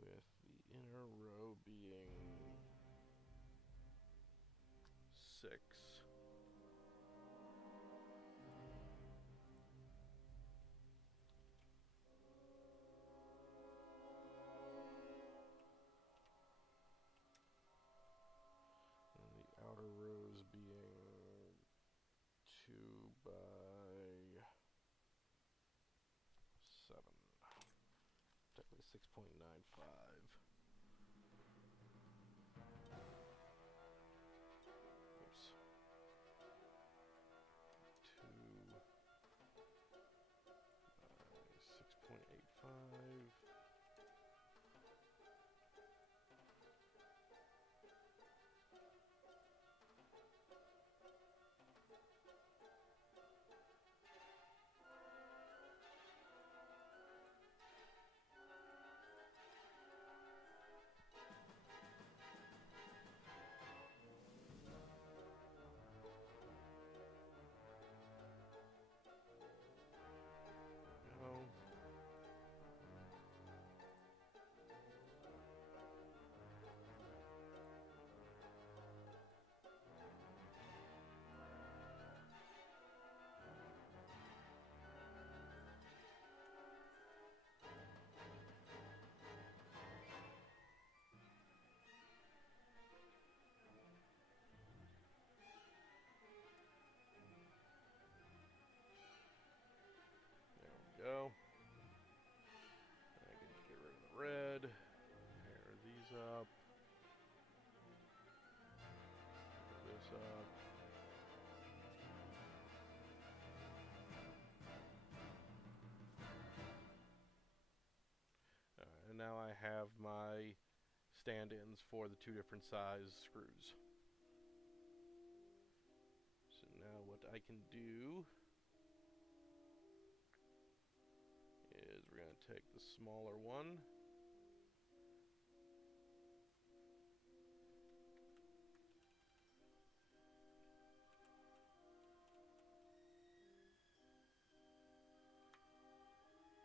With the inner row being 6. And the outer rows being 2 by 7. Technically 6.95. Oops. 2 by 6.85. Go. There we go. I can get rid of the red. Pair these up. Pair this up. And now I have my stand-ins for the 2 different size screws. So now what I can do is we're going to take the smaller one.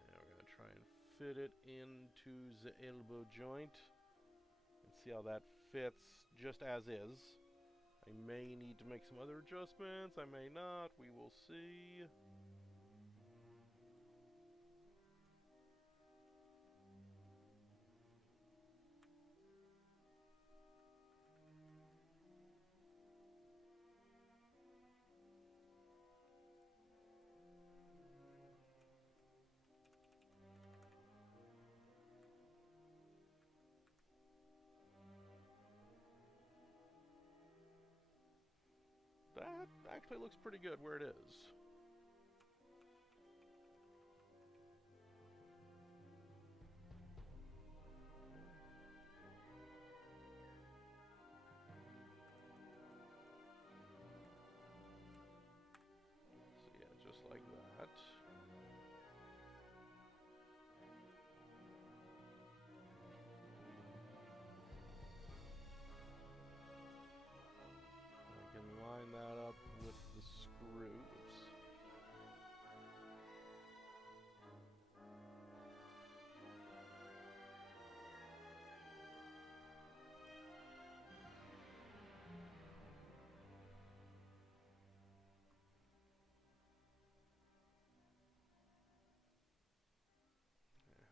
And we're going to try and fit it into the elbow joint and see how that fits just as is. I may need to make some other adjustments, I may not, we will see. That actually looks pretty good where it is. So yeah, just like that. I can line that up with the screw. Oops.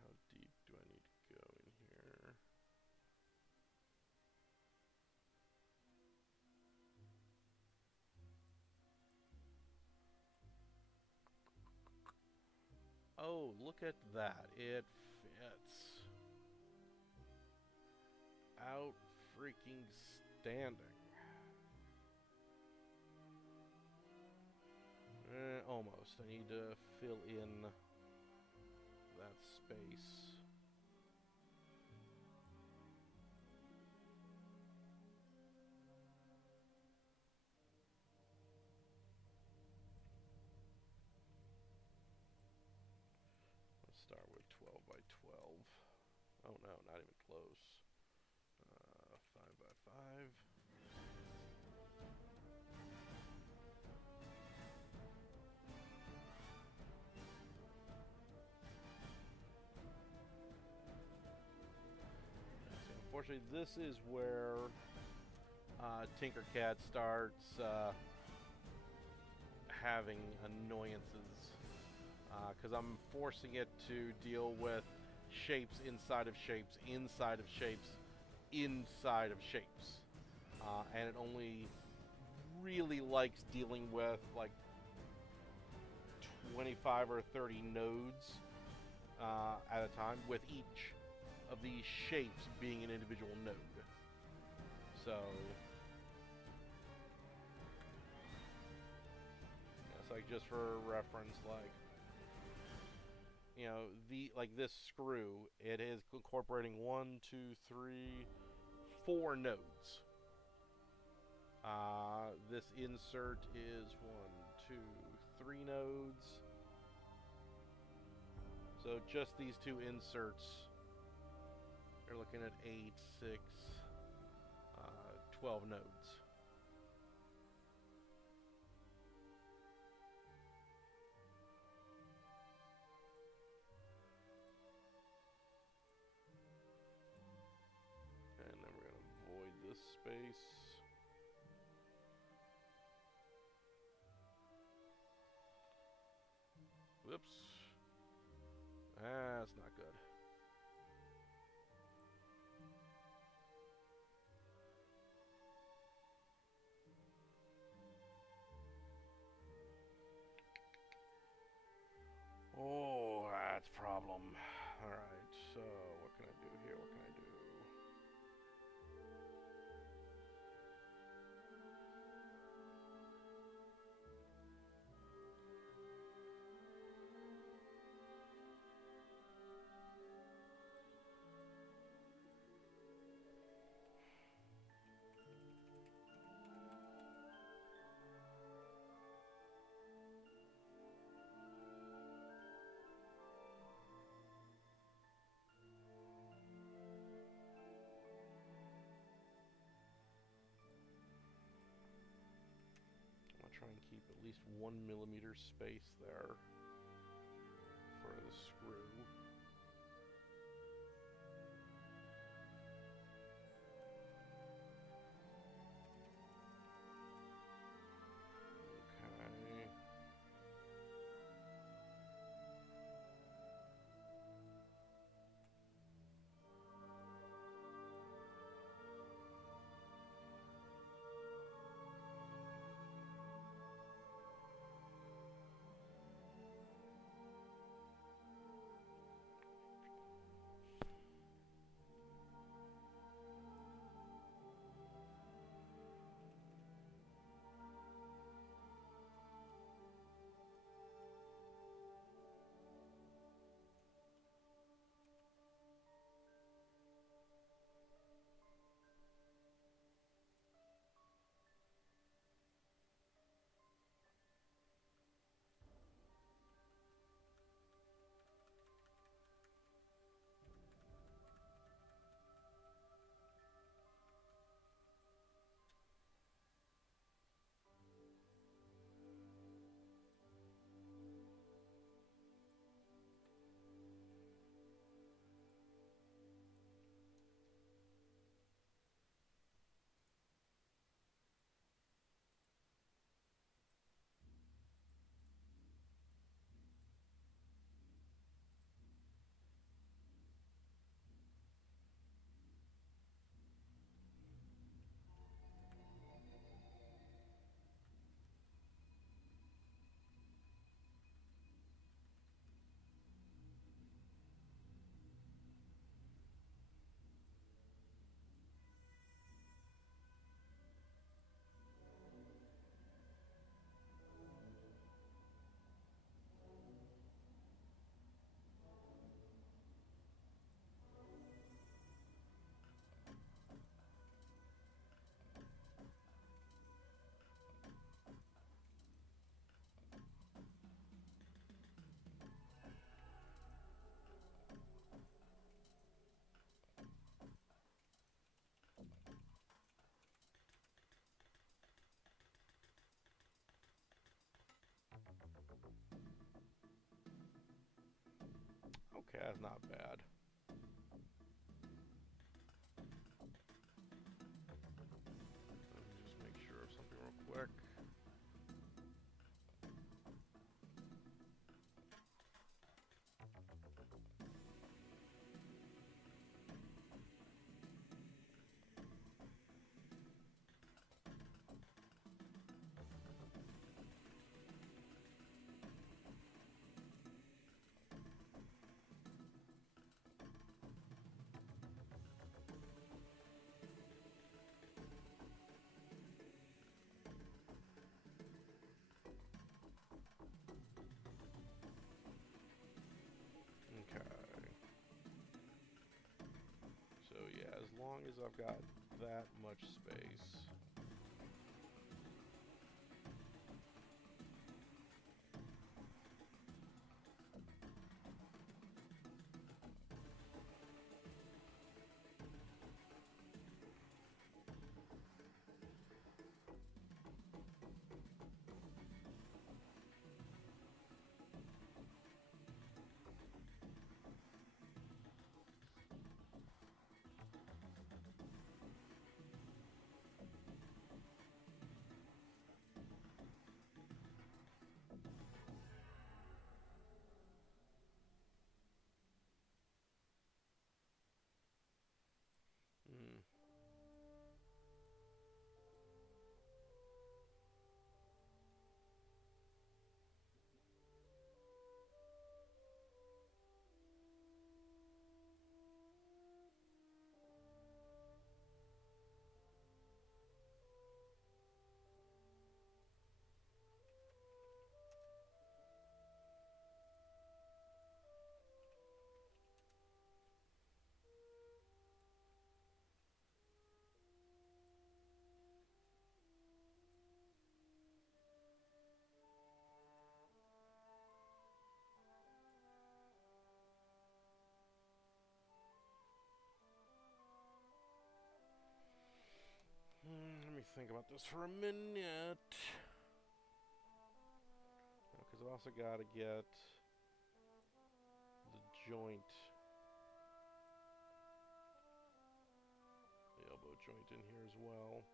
How deep do I need to go in here? Oh, look at that. It fits. Out freaking standing. Almost. I need to fill in that space. Let's start with 12 by 12. Oh no, not even close. 5 by 5. So unfortunately, this is where Tinkercad starts having annoyances, because I'm forcing it to deal with shapes inside of shapes, inside of shapes, inside of shapes. And it only really likes dealing with like 25 or 30 nodes at a time, with each of these shapes being an individual node. So, it's like, just for reference, like, you know, this screw, it is incorporating 1, 2, 3, 4 nodes. This insert is 1, 2, 3 nodes. So just these two inserts, you're looking at 8, 6, 12 nodes. And then we're going to void this space. Whoops. That's not good. Oh, that's a problem. Alright, so what can I do here? What can I do? Try and keep at least 1 millimeter space there for the screw. That's not bad. Let me just make sure of something real quick. Okay. So yeah, as long as I've got that much space. Hmm. Let me think about this for a minute. Because I've also got to get the joint, the elbow joint in here as well.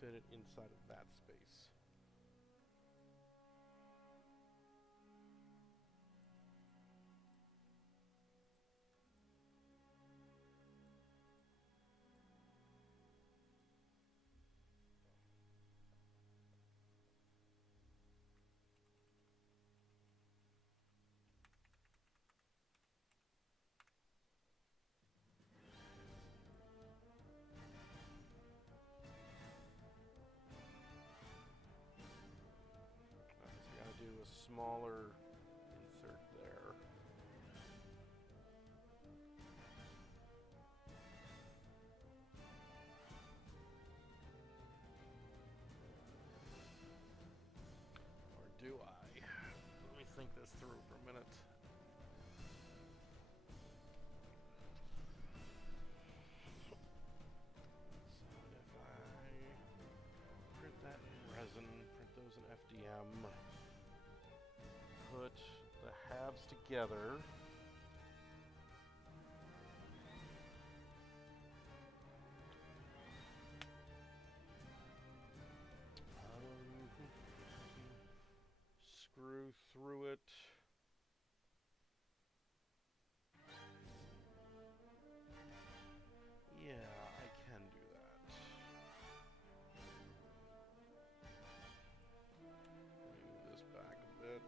fit it inside of that space. Do a smaller insert there. Or do I? Let me think this through for a minute. So if I print that in resin, print those in FDM, put the halves together. Screw through it. Yeah, I can do that. Move this back a bit.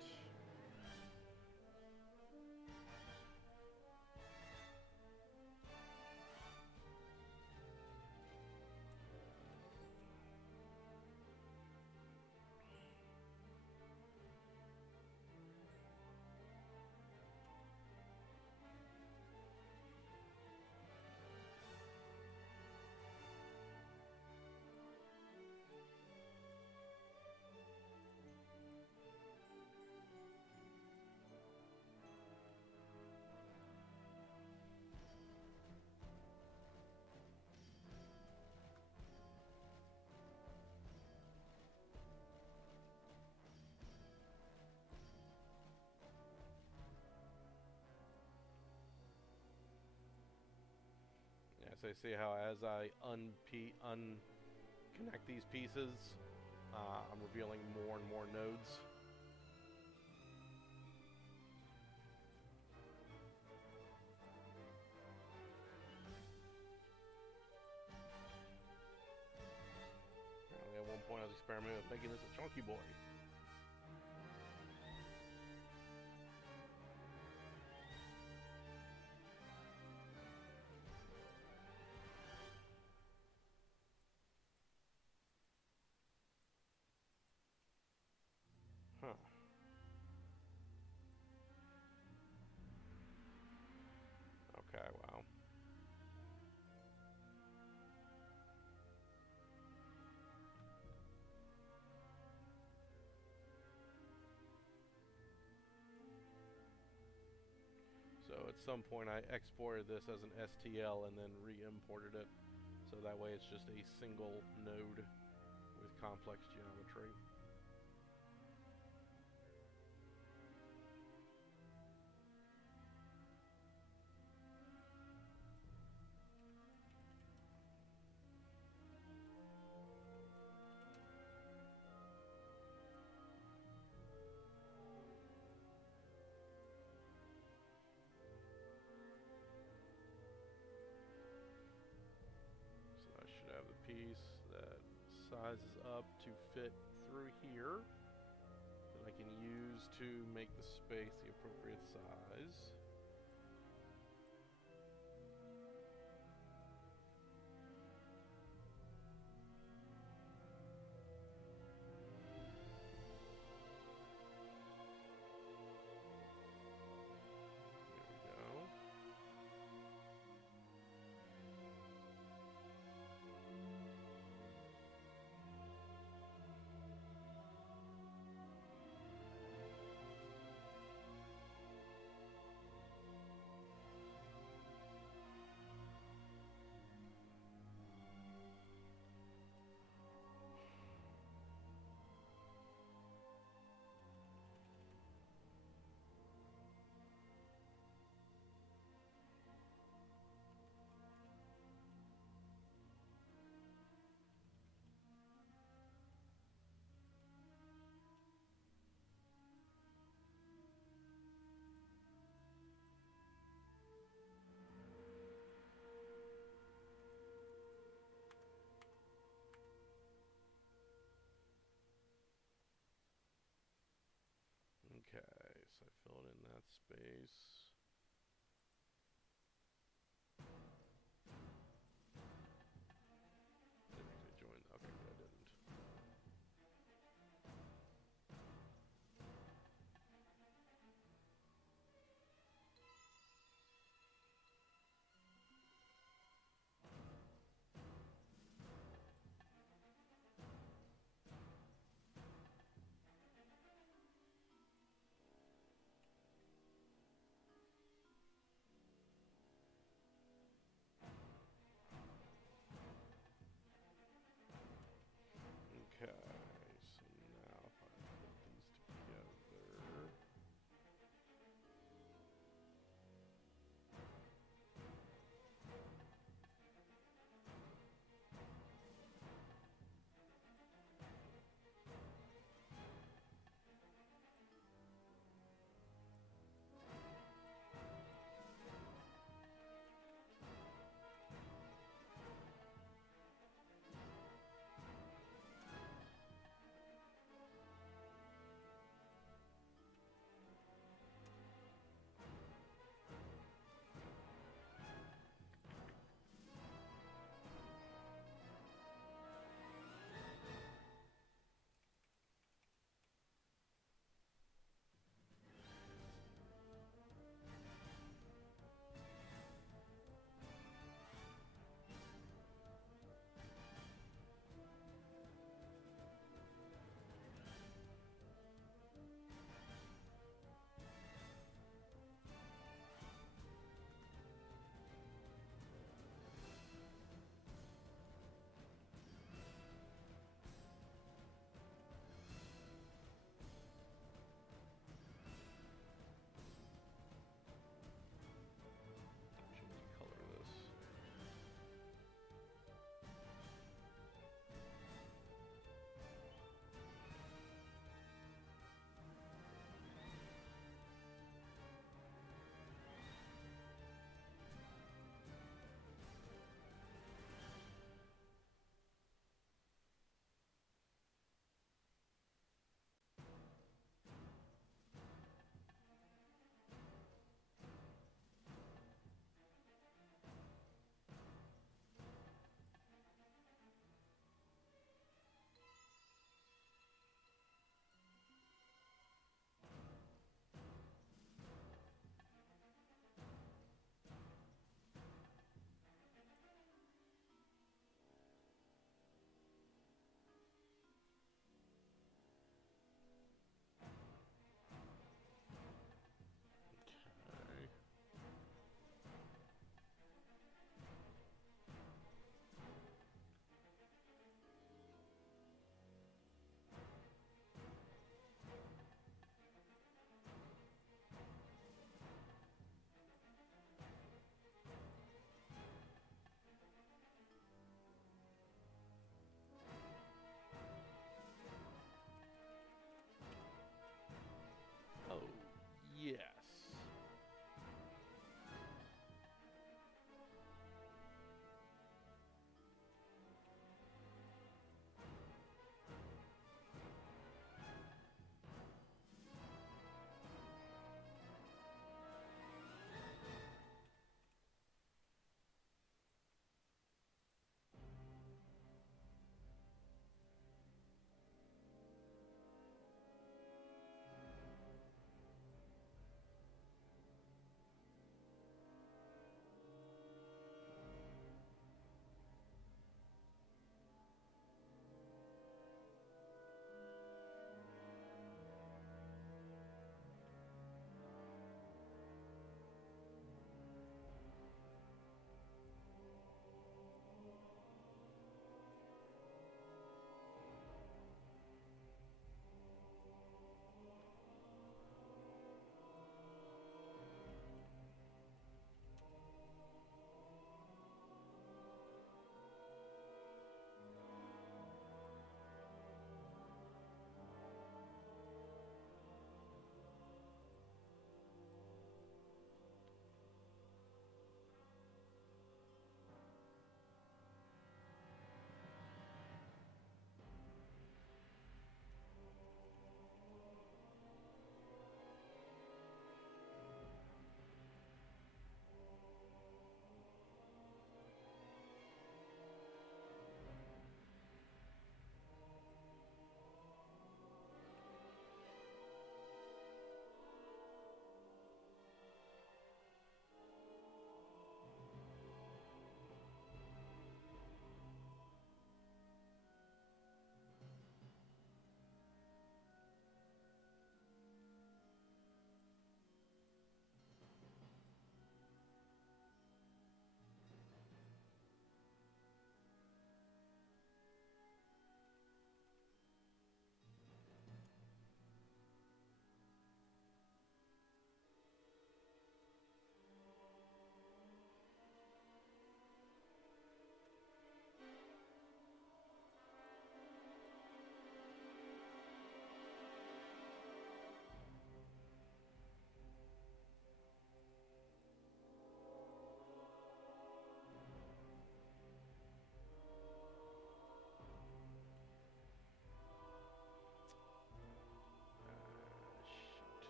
So I see how as I unconnect these pieces, I'm revealing more and more nodes. Apparently at one point I was experimenting with making this a chunky boy. Huh. Okay, wow. So at some point I exported this as an STL and then re-imported it. So that way it's just a single node with complex geometry. So I should have a piece that sizes up to fit through here that I can use to make the space the appropriate size. fill it in that space. Didn't actually join. Okay, good, I didn't.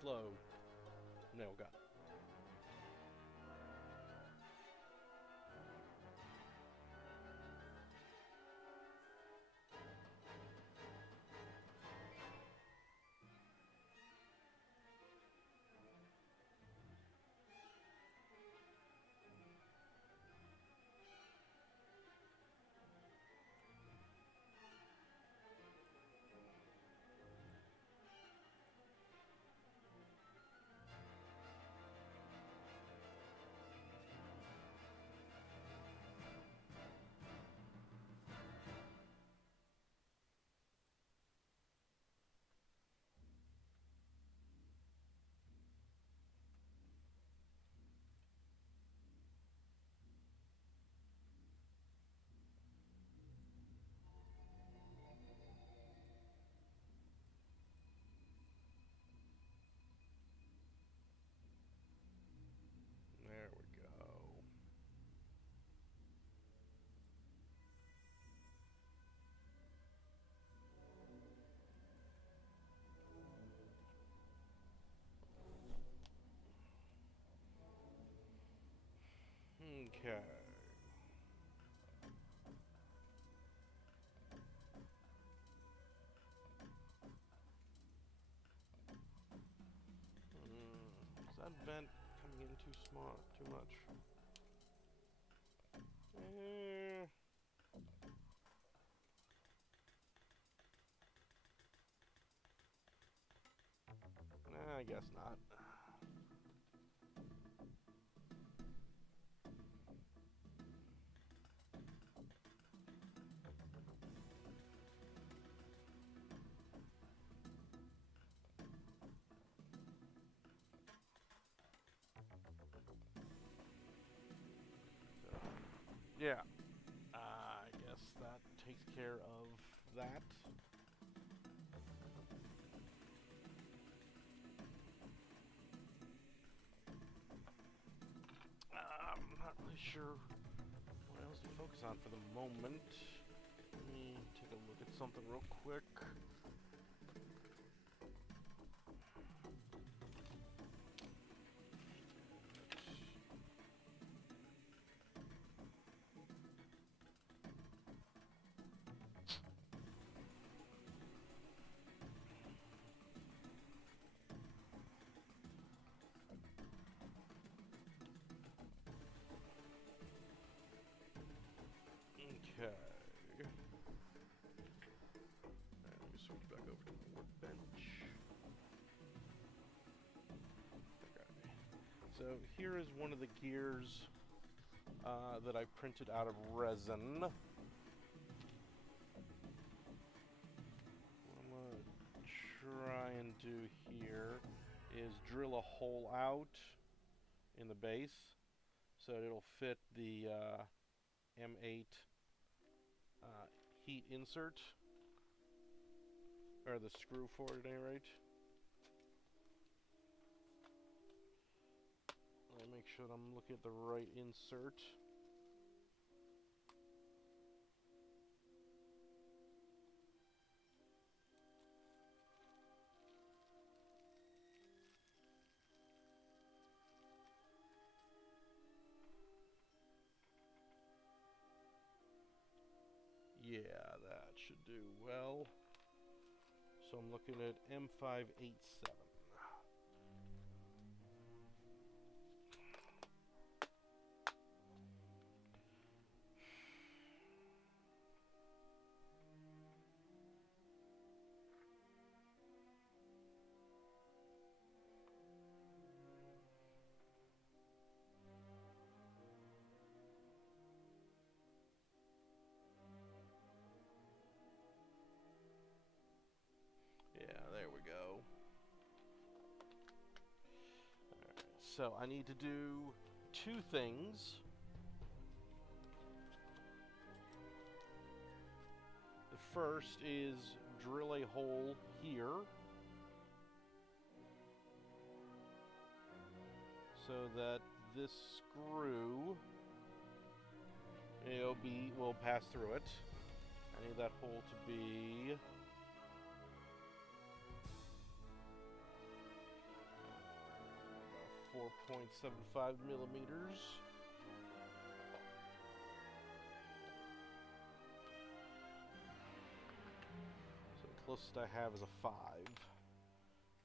slow nail gun. There we go. Okay. Is that vent coming in too small, too much? Nah, I guess not. So, yeah. I guess that takes care of that. I'm not really sure what else to focus on for the moment. Let me take a look at something real quick. Okay. Let me switch back over to the workbench. Okay. So here is one of the gears that I printed out of resin. What I'm going to try and do here is drill a hole out in the base so that it'll fit the M8 heat insert, or the screw for it at any rate. Let me make sure that I'm looking at the right insert. Yeah, that should do well. So I'm looking at M587. Yeah, there we go. Alright, so I need to do two things. The first is drill a hole here so that this screw will pass through it. I need that hole to be 4.75 millimeters. So the closest I have is a 5.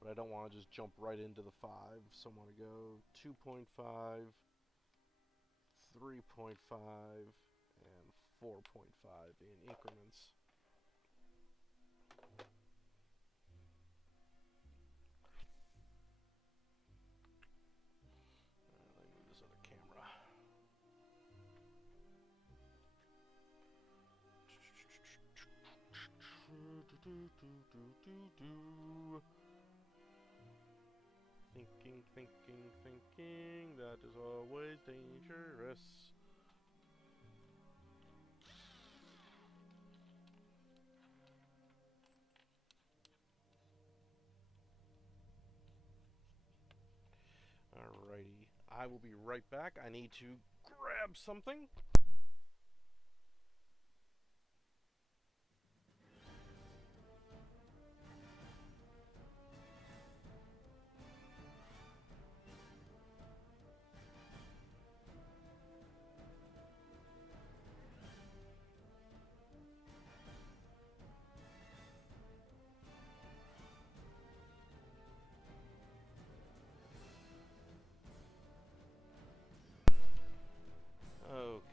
But I don't want to just jump right into the 5, so I'm going to go 2.5, 3.5, and 4.5 in increments. Let me move this other camera. Thinking, that is always dangerous. Alrighty, I will be right back. I need to grab something.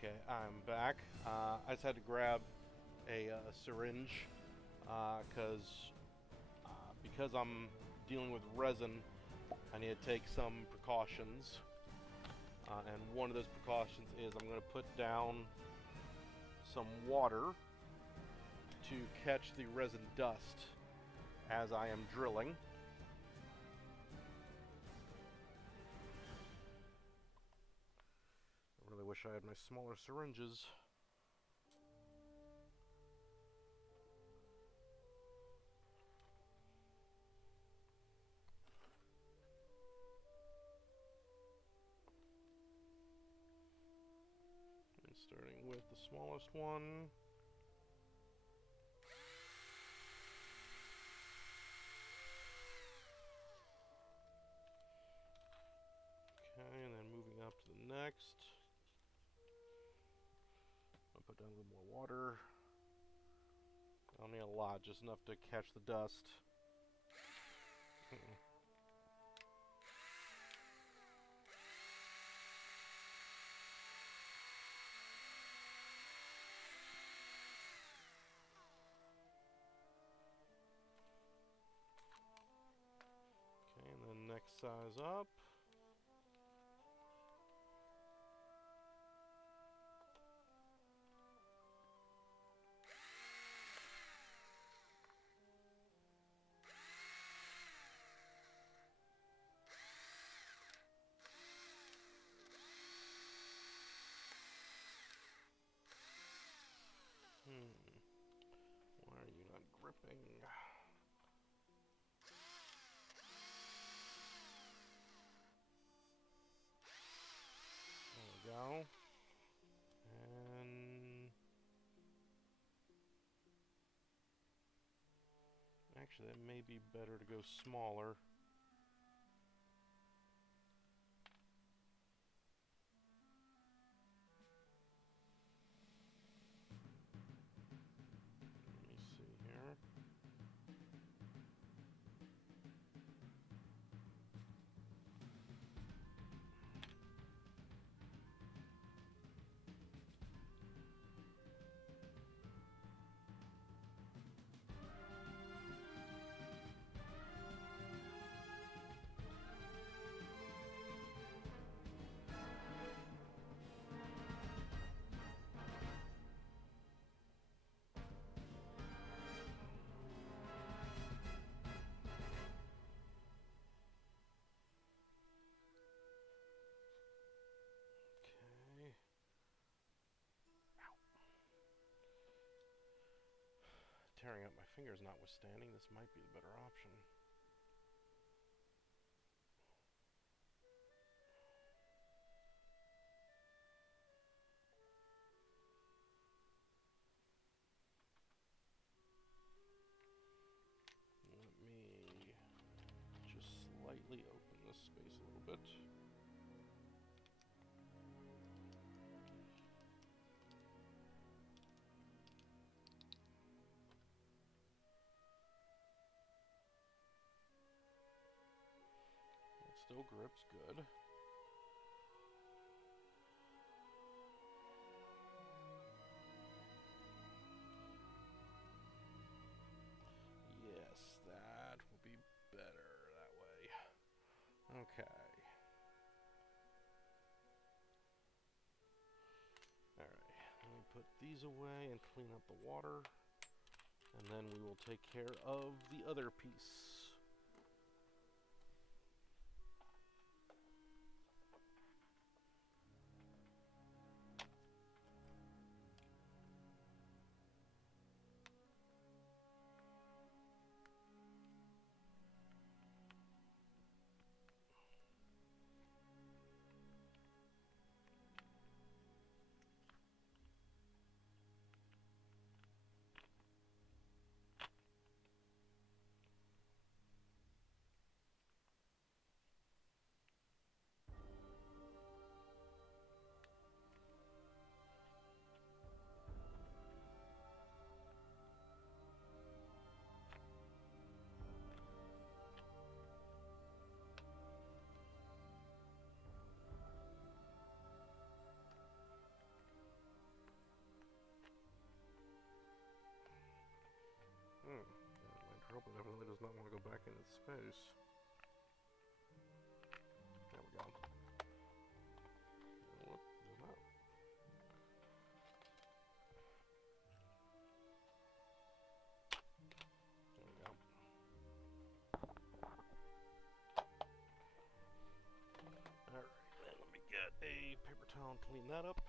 Okay, I'm back. I just had to grab a syringe because I'm dealing with resin. I need to take some precautions, and one of those precautions is I'm going to put down some water to catch the resin dust as I am drilling. I really wish I had my smaller syringes. And starting with the smallest one. Okay, and then moving up to the next. I'll put down a little more water. I don't need a lot, just enough to catch the dust. Okay, and then next size up. Why are you not gripping? There we go. And actually, that may be better to go smaller. Let me see here. Okay. Ow. Tearing up my fingers notwithstanding, this might be the better option. Let me just slightly open this space a little bit. still grips good. Yes, that will be better that way. Okay. Alright, let me put these away and clean up the water. And then we will take care of the other piece. My drill evidently does not want to go back into space. There we go. What is that? There we go. Alright, then let me get a paper towel and clean that up.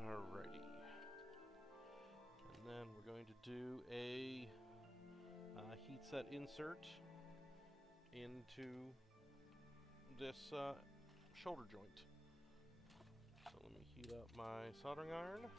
Alrighty. And then we're going to do a heat set insert into this shoulder joint. So let me heat up my soldering iron.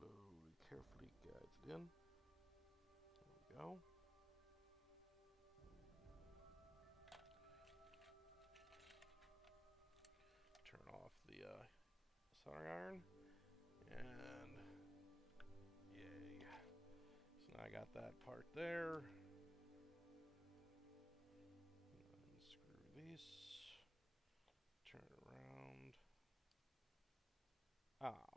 Slowly, carefully guides it in. There we go. Turn off the soldering iron. And yay. So now I got that part there. Unscrew these. Turn it around. Oh.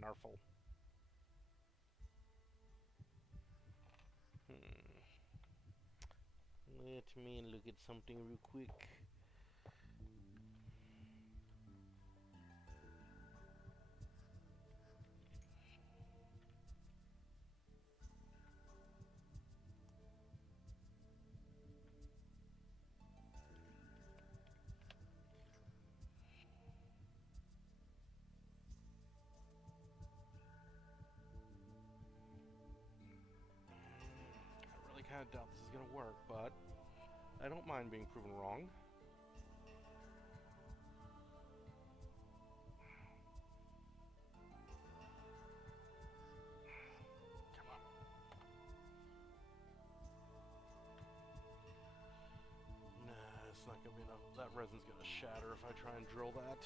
Narful. Let me look at something real quick. I kind of doubt this is going to work, but I don't mind being proven wrong. resin's gonna shatter if I try and drill that.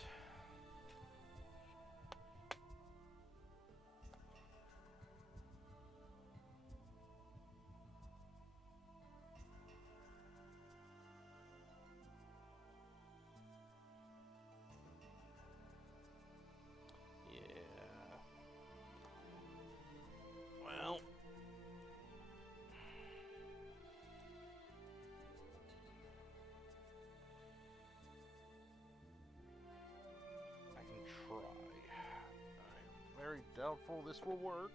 Yeah. Well. Very doubtful this will work,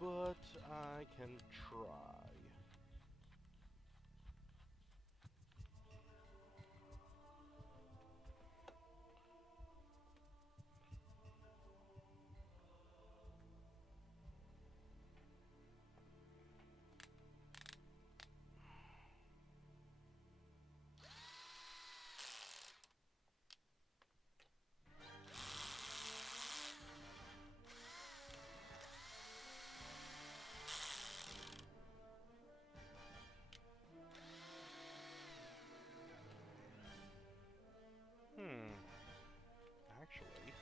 but I can try. Actually.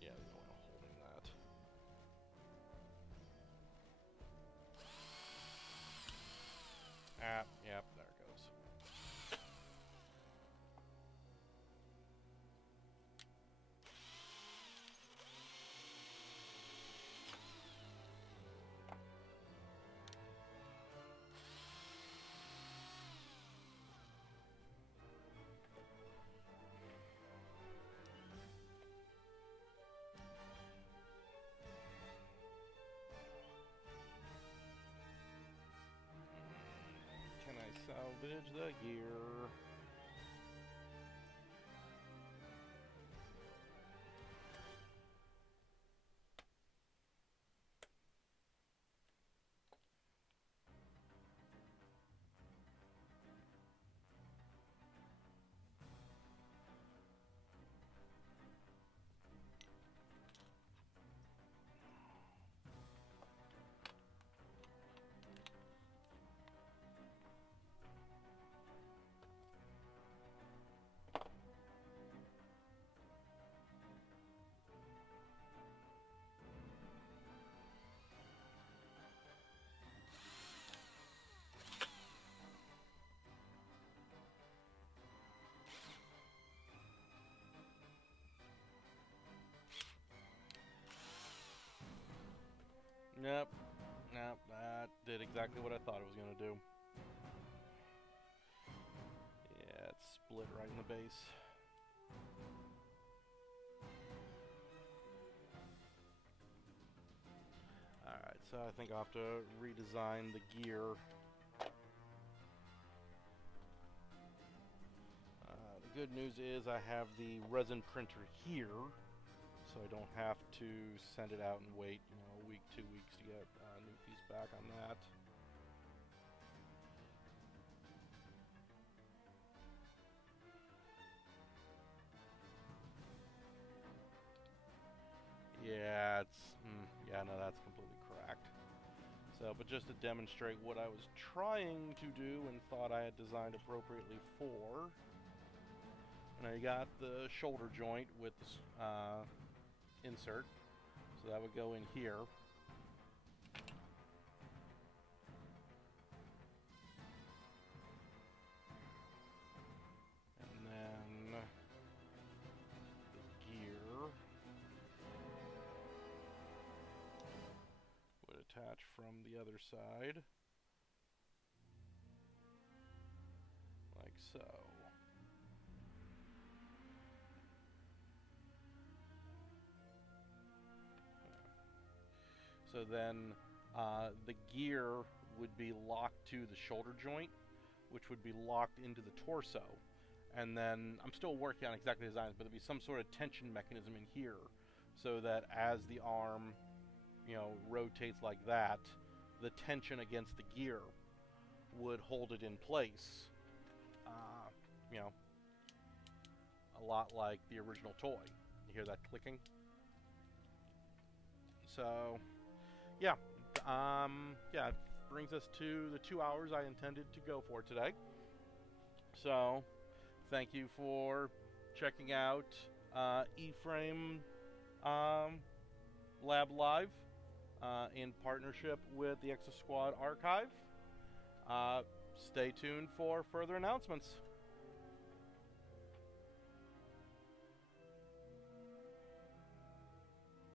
Yeah, there's no way I'm holding that. Ah, yep, there it goes. Can I salvage the gear? Nope. Nope, that did exactly what I thought it was going to do. Yeah, it's split right in the base. Alright, so I think I'll have to redesign the gear. The good news is I have the resin printer here, so I don't have to send it out and wait, a week, 2 weeks to get a new piece back on that. Yeah, no, that's completely cracked. So, but just to demonstrate what I was trying to do and thought I had designed appropriately for, now you got the shoulder joint with the insert, so that would go in here. And then the gear would attach from the other side, like so. So then the gear would be locked to the shoulder joint, which would be locked into the torso. And then I'm still working on exactly the designs, but there'd be some sort of tension mechanism in here, so that as the arm, rotates like that, the tension against the gear would hold it in place. A lot like the original toy. You hear that clicking? So, yeah. It brings us to the 2 hours I intended to go for today. So, thank you for checking out E-Frame Lab Live in partnership with the Exo Squad Archive. Stay tuned for further announcements.